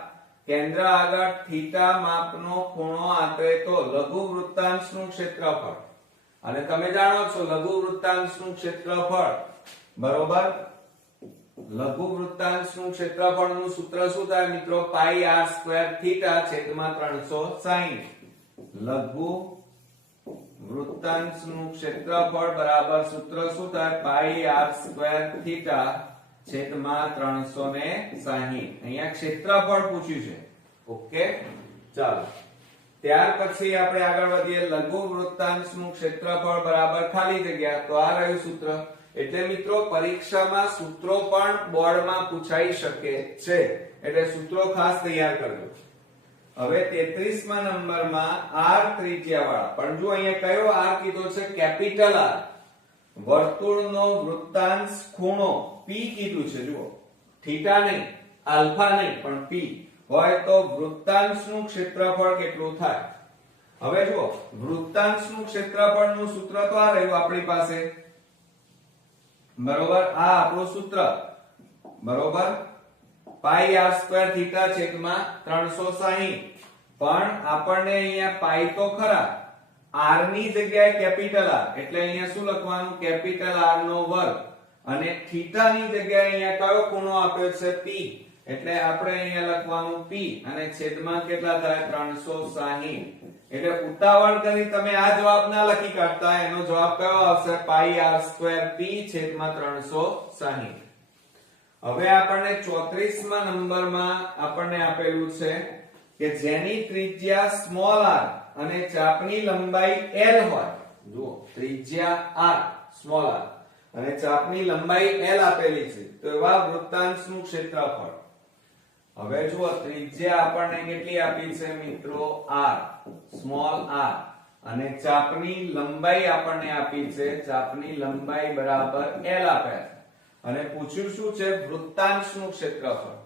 કેન્દ્ર આગળ થીટા માપનો ખૂણો આંતરે તો લઘુ વૃત્તાંશનું ક્ષેત્રફળ. અને તમે જાણો છો લઘુ વૃત્તાંશનું ક્ષેત્રફળ, બરોબર. લઘુ વૃત્તાંશનું ક્ષેત્રફળનું સૂત્ર શું થાય મિત્રો? પાઈ r સ્ક્વેર થીટા છેદમાં 360. લઘુ વૃત્તાંશનું ક્ષેત્રફળ બરાબર સૂત્ર શું થાય? પાઈ r સ્ક્વેર થીટા છેદમાં 360. અહીંયા ક્ષેત્રફળ પૂછ્યું છે. ઓકે, ચાલો. ત્યાર પછી આપણે આગળ વધીએ. લઘુ વૃત્તાંશનું ક્ષેત્રફળ બરાબર ખાલી જગ્યા. તો આ રહ્યું સૂત્ર. એટલે મિત્રો પરીક્ષામાં સૂત્રો પણ બોર્ડમાં પૂછાઈ શકે છે, એટલે સૂત્રો ખાસ તૈયાર કરજો. હવે 33મા નંબરમાં r ત્રિજ્યાવાળા, પણ જો અહીંયા કયો r કીધો છે? Capital R. વર્તુળનો વૃત્તાંશ ખૂણો p કીધું છે. જુઓ, થીટા નહીં, આલ્ફા નહીં, પણ p હોય તો વૃત્તાંશનું ક્ષેત્રફળ કેટલું થાય? હવે જુઓ, વૃત્તાંશનું ક્ષેત્રફળનું સૂત્ર તો આ રહ્યું આપણી પાસે, બરોબર. આ આપણું સૂત્ર, બરોબર. પાઈ r સ્ક્વેર થીટા છેદમાં 360. પણ આપણને અહીંયા પાઈ તો ખરા, r ની જગ્યાએ કેપિટલ R, એટલે અહીંયા શું લખવાનું? કેપિટલ R નો વર્ગ. અને થીટા ની જગ્યાએ અહીંયા કયો ખૂણો આપ્યો છે? p. એટલે આપણે અહીંયા લખવાનું p, અને છેદમાં કેટલા થાય? 360. એટલે ઉતાવળ કરી તમે આ જવાબ ના લખી કાઢતા, એનો જવાબ કયો આવશે? પાઈ r સ્ક્વેર p છેદમાં 360. હવે આપણને 34મા નંબરમાં આપણને આપેલું છે કે જેની ત્રિજ્યા સ્મોલ r અને ચાપની લંબાઈ L હોય. જુઓ, ત્રિજ્યા r સ્મોલ r અને ચાપની લંબાઈ L આપેલી છે, તો એવા વૃત્તાંશનું ક્ષેત્રફળ. હવે જુઓ, ત્રિજ્યા આપણને કેટલી આપી છે મિત્રો? r, સ્મોલ r, અને ચાપની લંબાઈ આપણને આપી છે, ચાપની લંબાઈ બરાબર L આપ્યા છે. અને પૂછ્યું શું છે? વૃત્તાંશનું ક્ષેત્રફળ.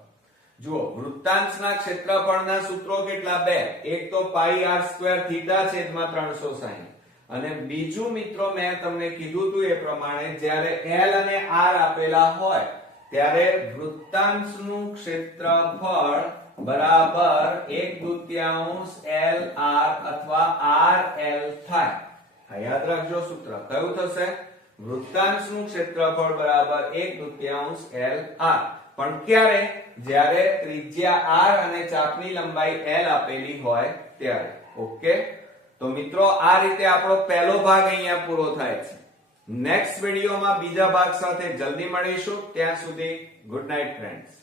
જુઓ, વૃત્તાંશના ક્ષેત્રફળના સૂત્રો કેટલા? બે. એક તો પાઈ r સ્ક્વેર થીટા છેદમાં 360, અને બીજું મિત્રો મેં તમને કીધું હતું એ પ્રમાણે જ્યારે L અને R આપેલા હોય ત્યારે વૃત્તાંશનું ક્ષેત્રફળ બરાબર 1/2 LR અથવા RL થાય. આ યાદ રાખજો સૂત્ર કયું થશે? વૃત્તાંશનું ક્ષેત્રફળ બરાબર 1/2 LR. પણ ક્યારે? જ્યારે ત્રિજ્યા R અને ચાપની લંબાઈ L આપેલી હોય ત્યારે. ઓકે, તો મિત્રો આ રીતે આપણો પહેલો ભાગ અહીંયા પૂરો થાય છે. નેક્સ્ટ વિડિયોમાં બીજા ભાગ સાથે જલ્દી મળીશું. ત્યાં સુધી ગુડ નાઇટ ફ્રેન્ડ્સ.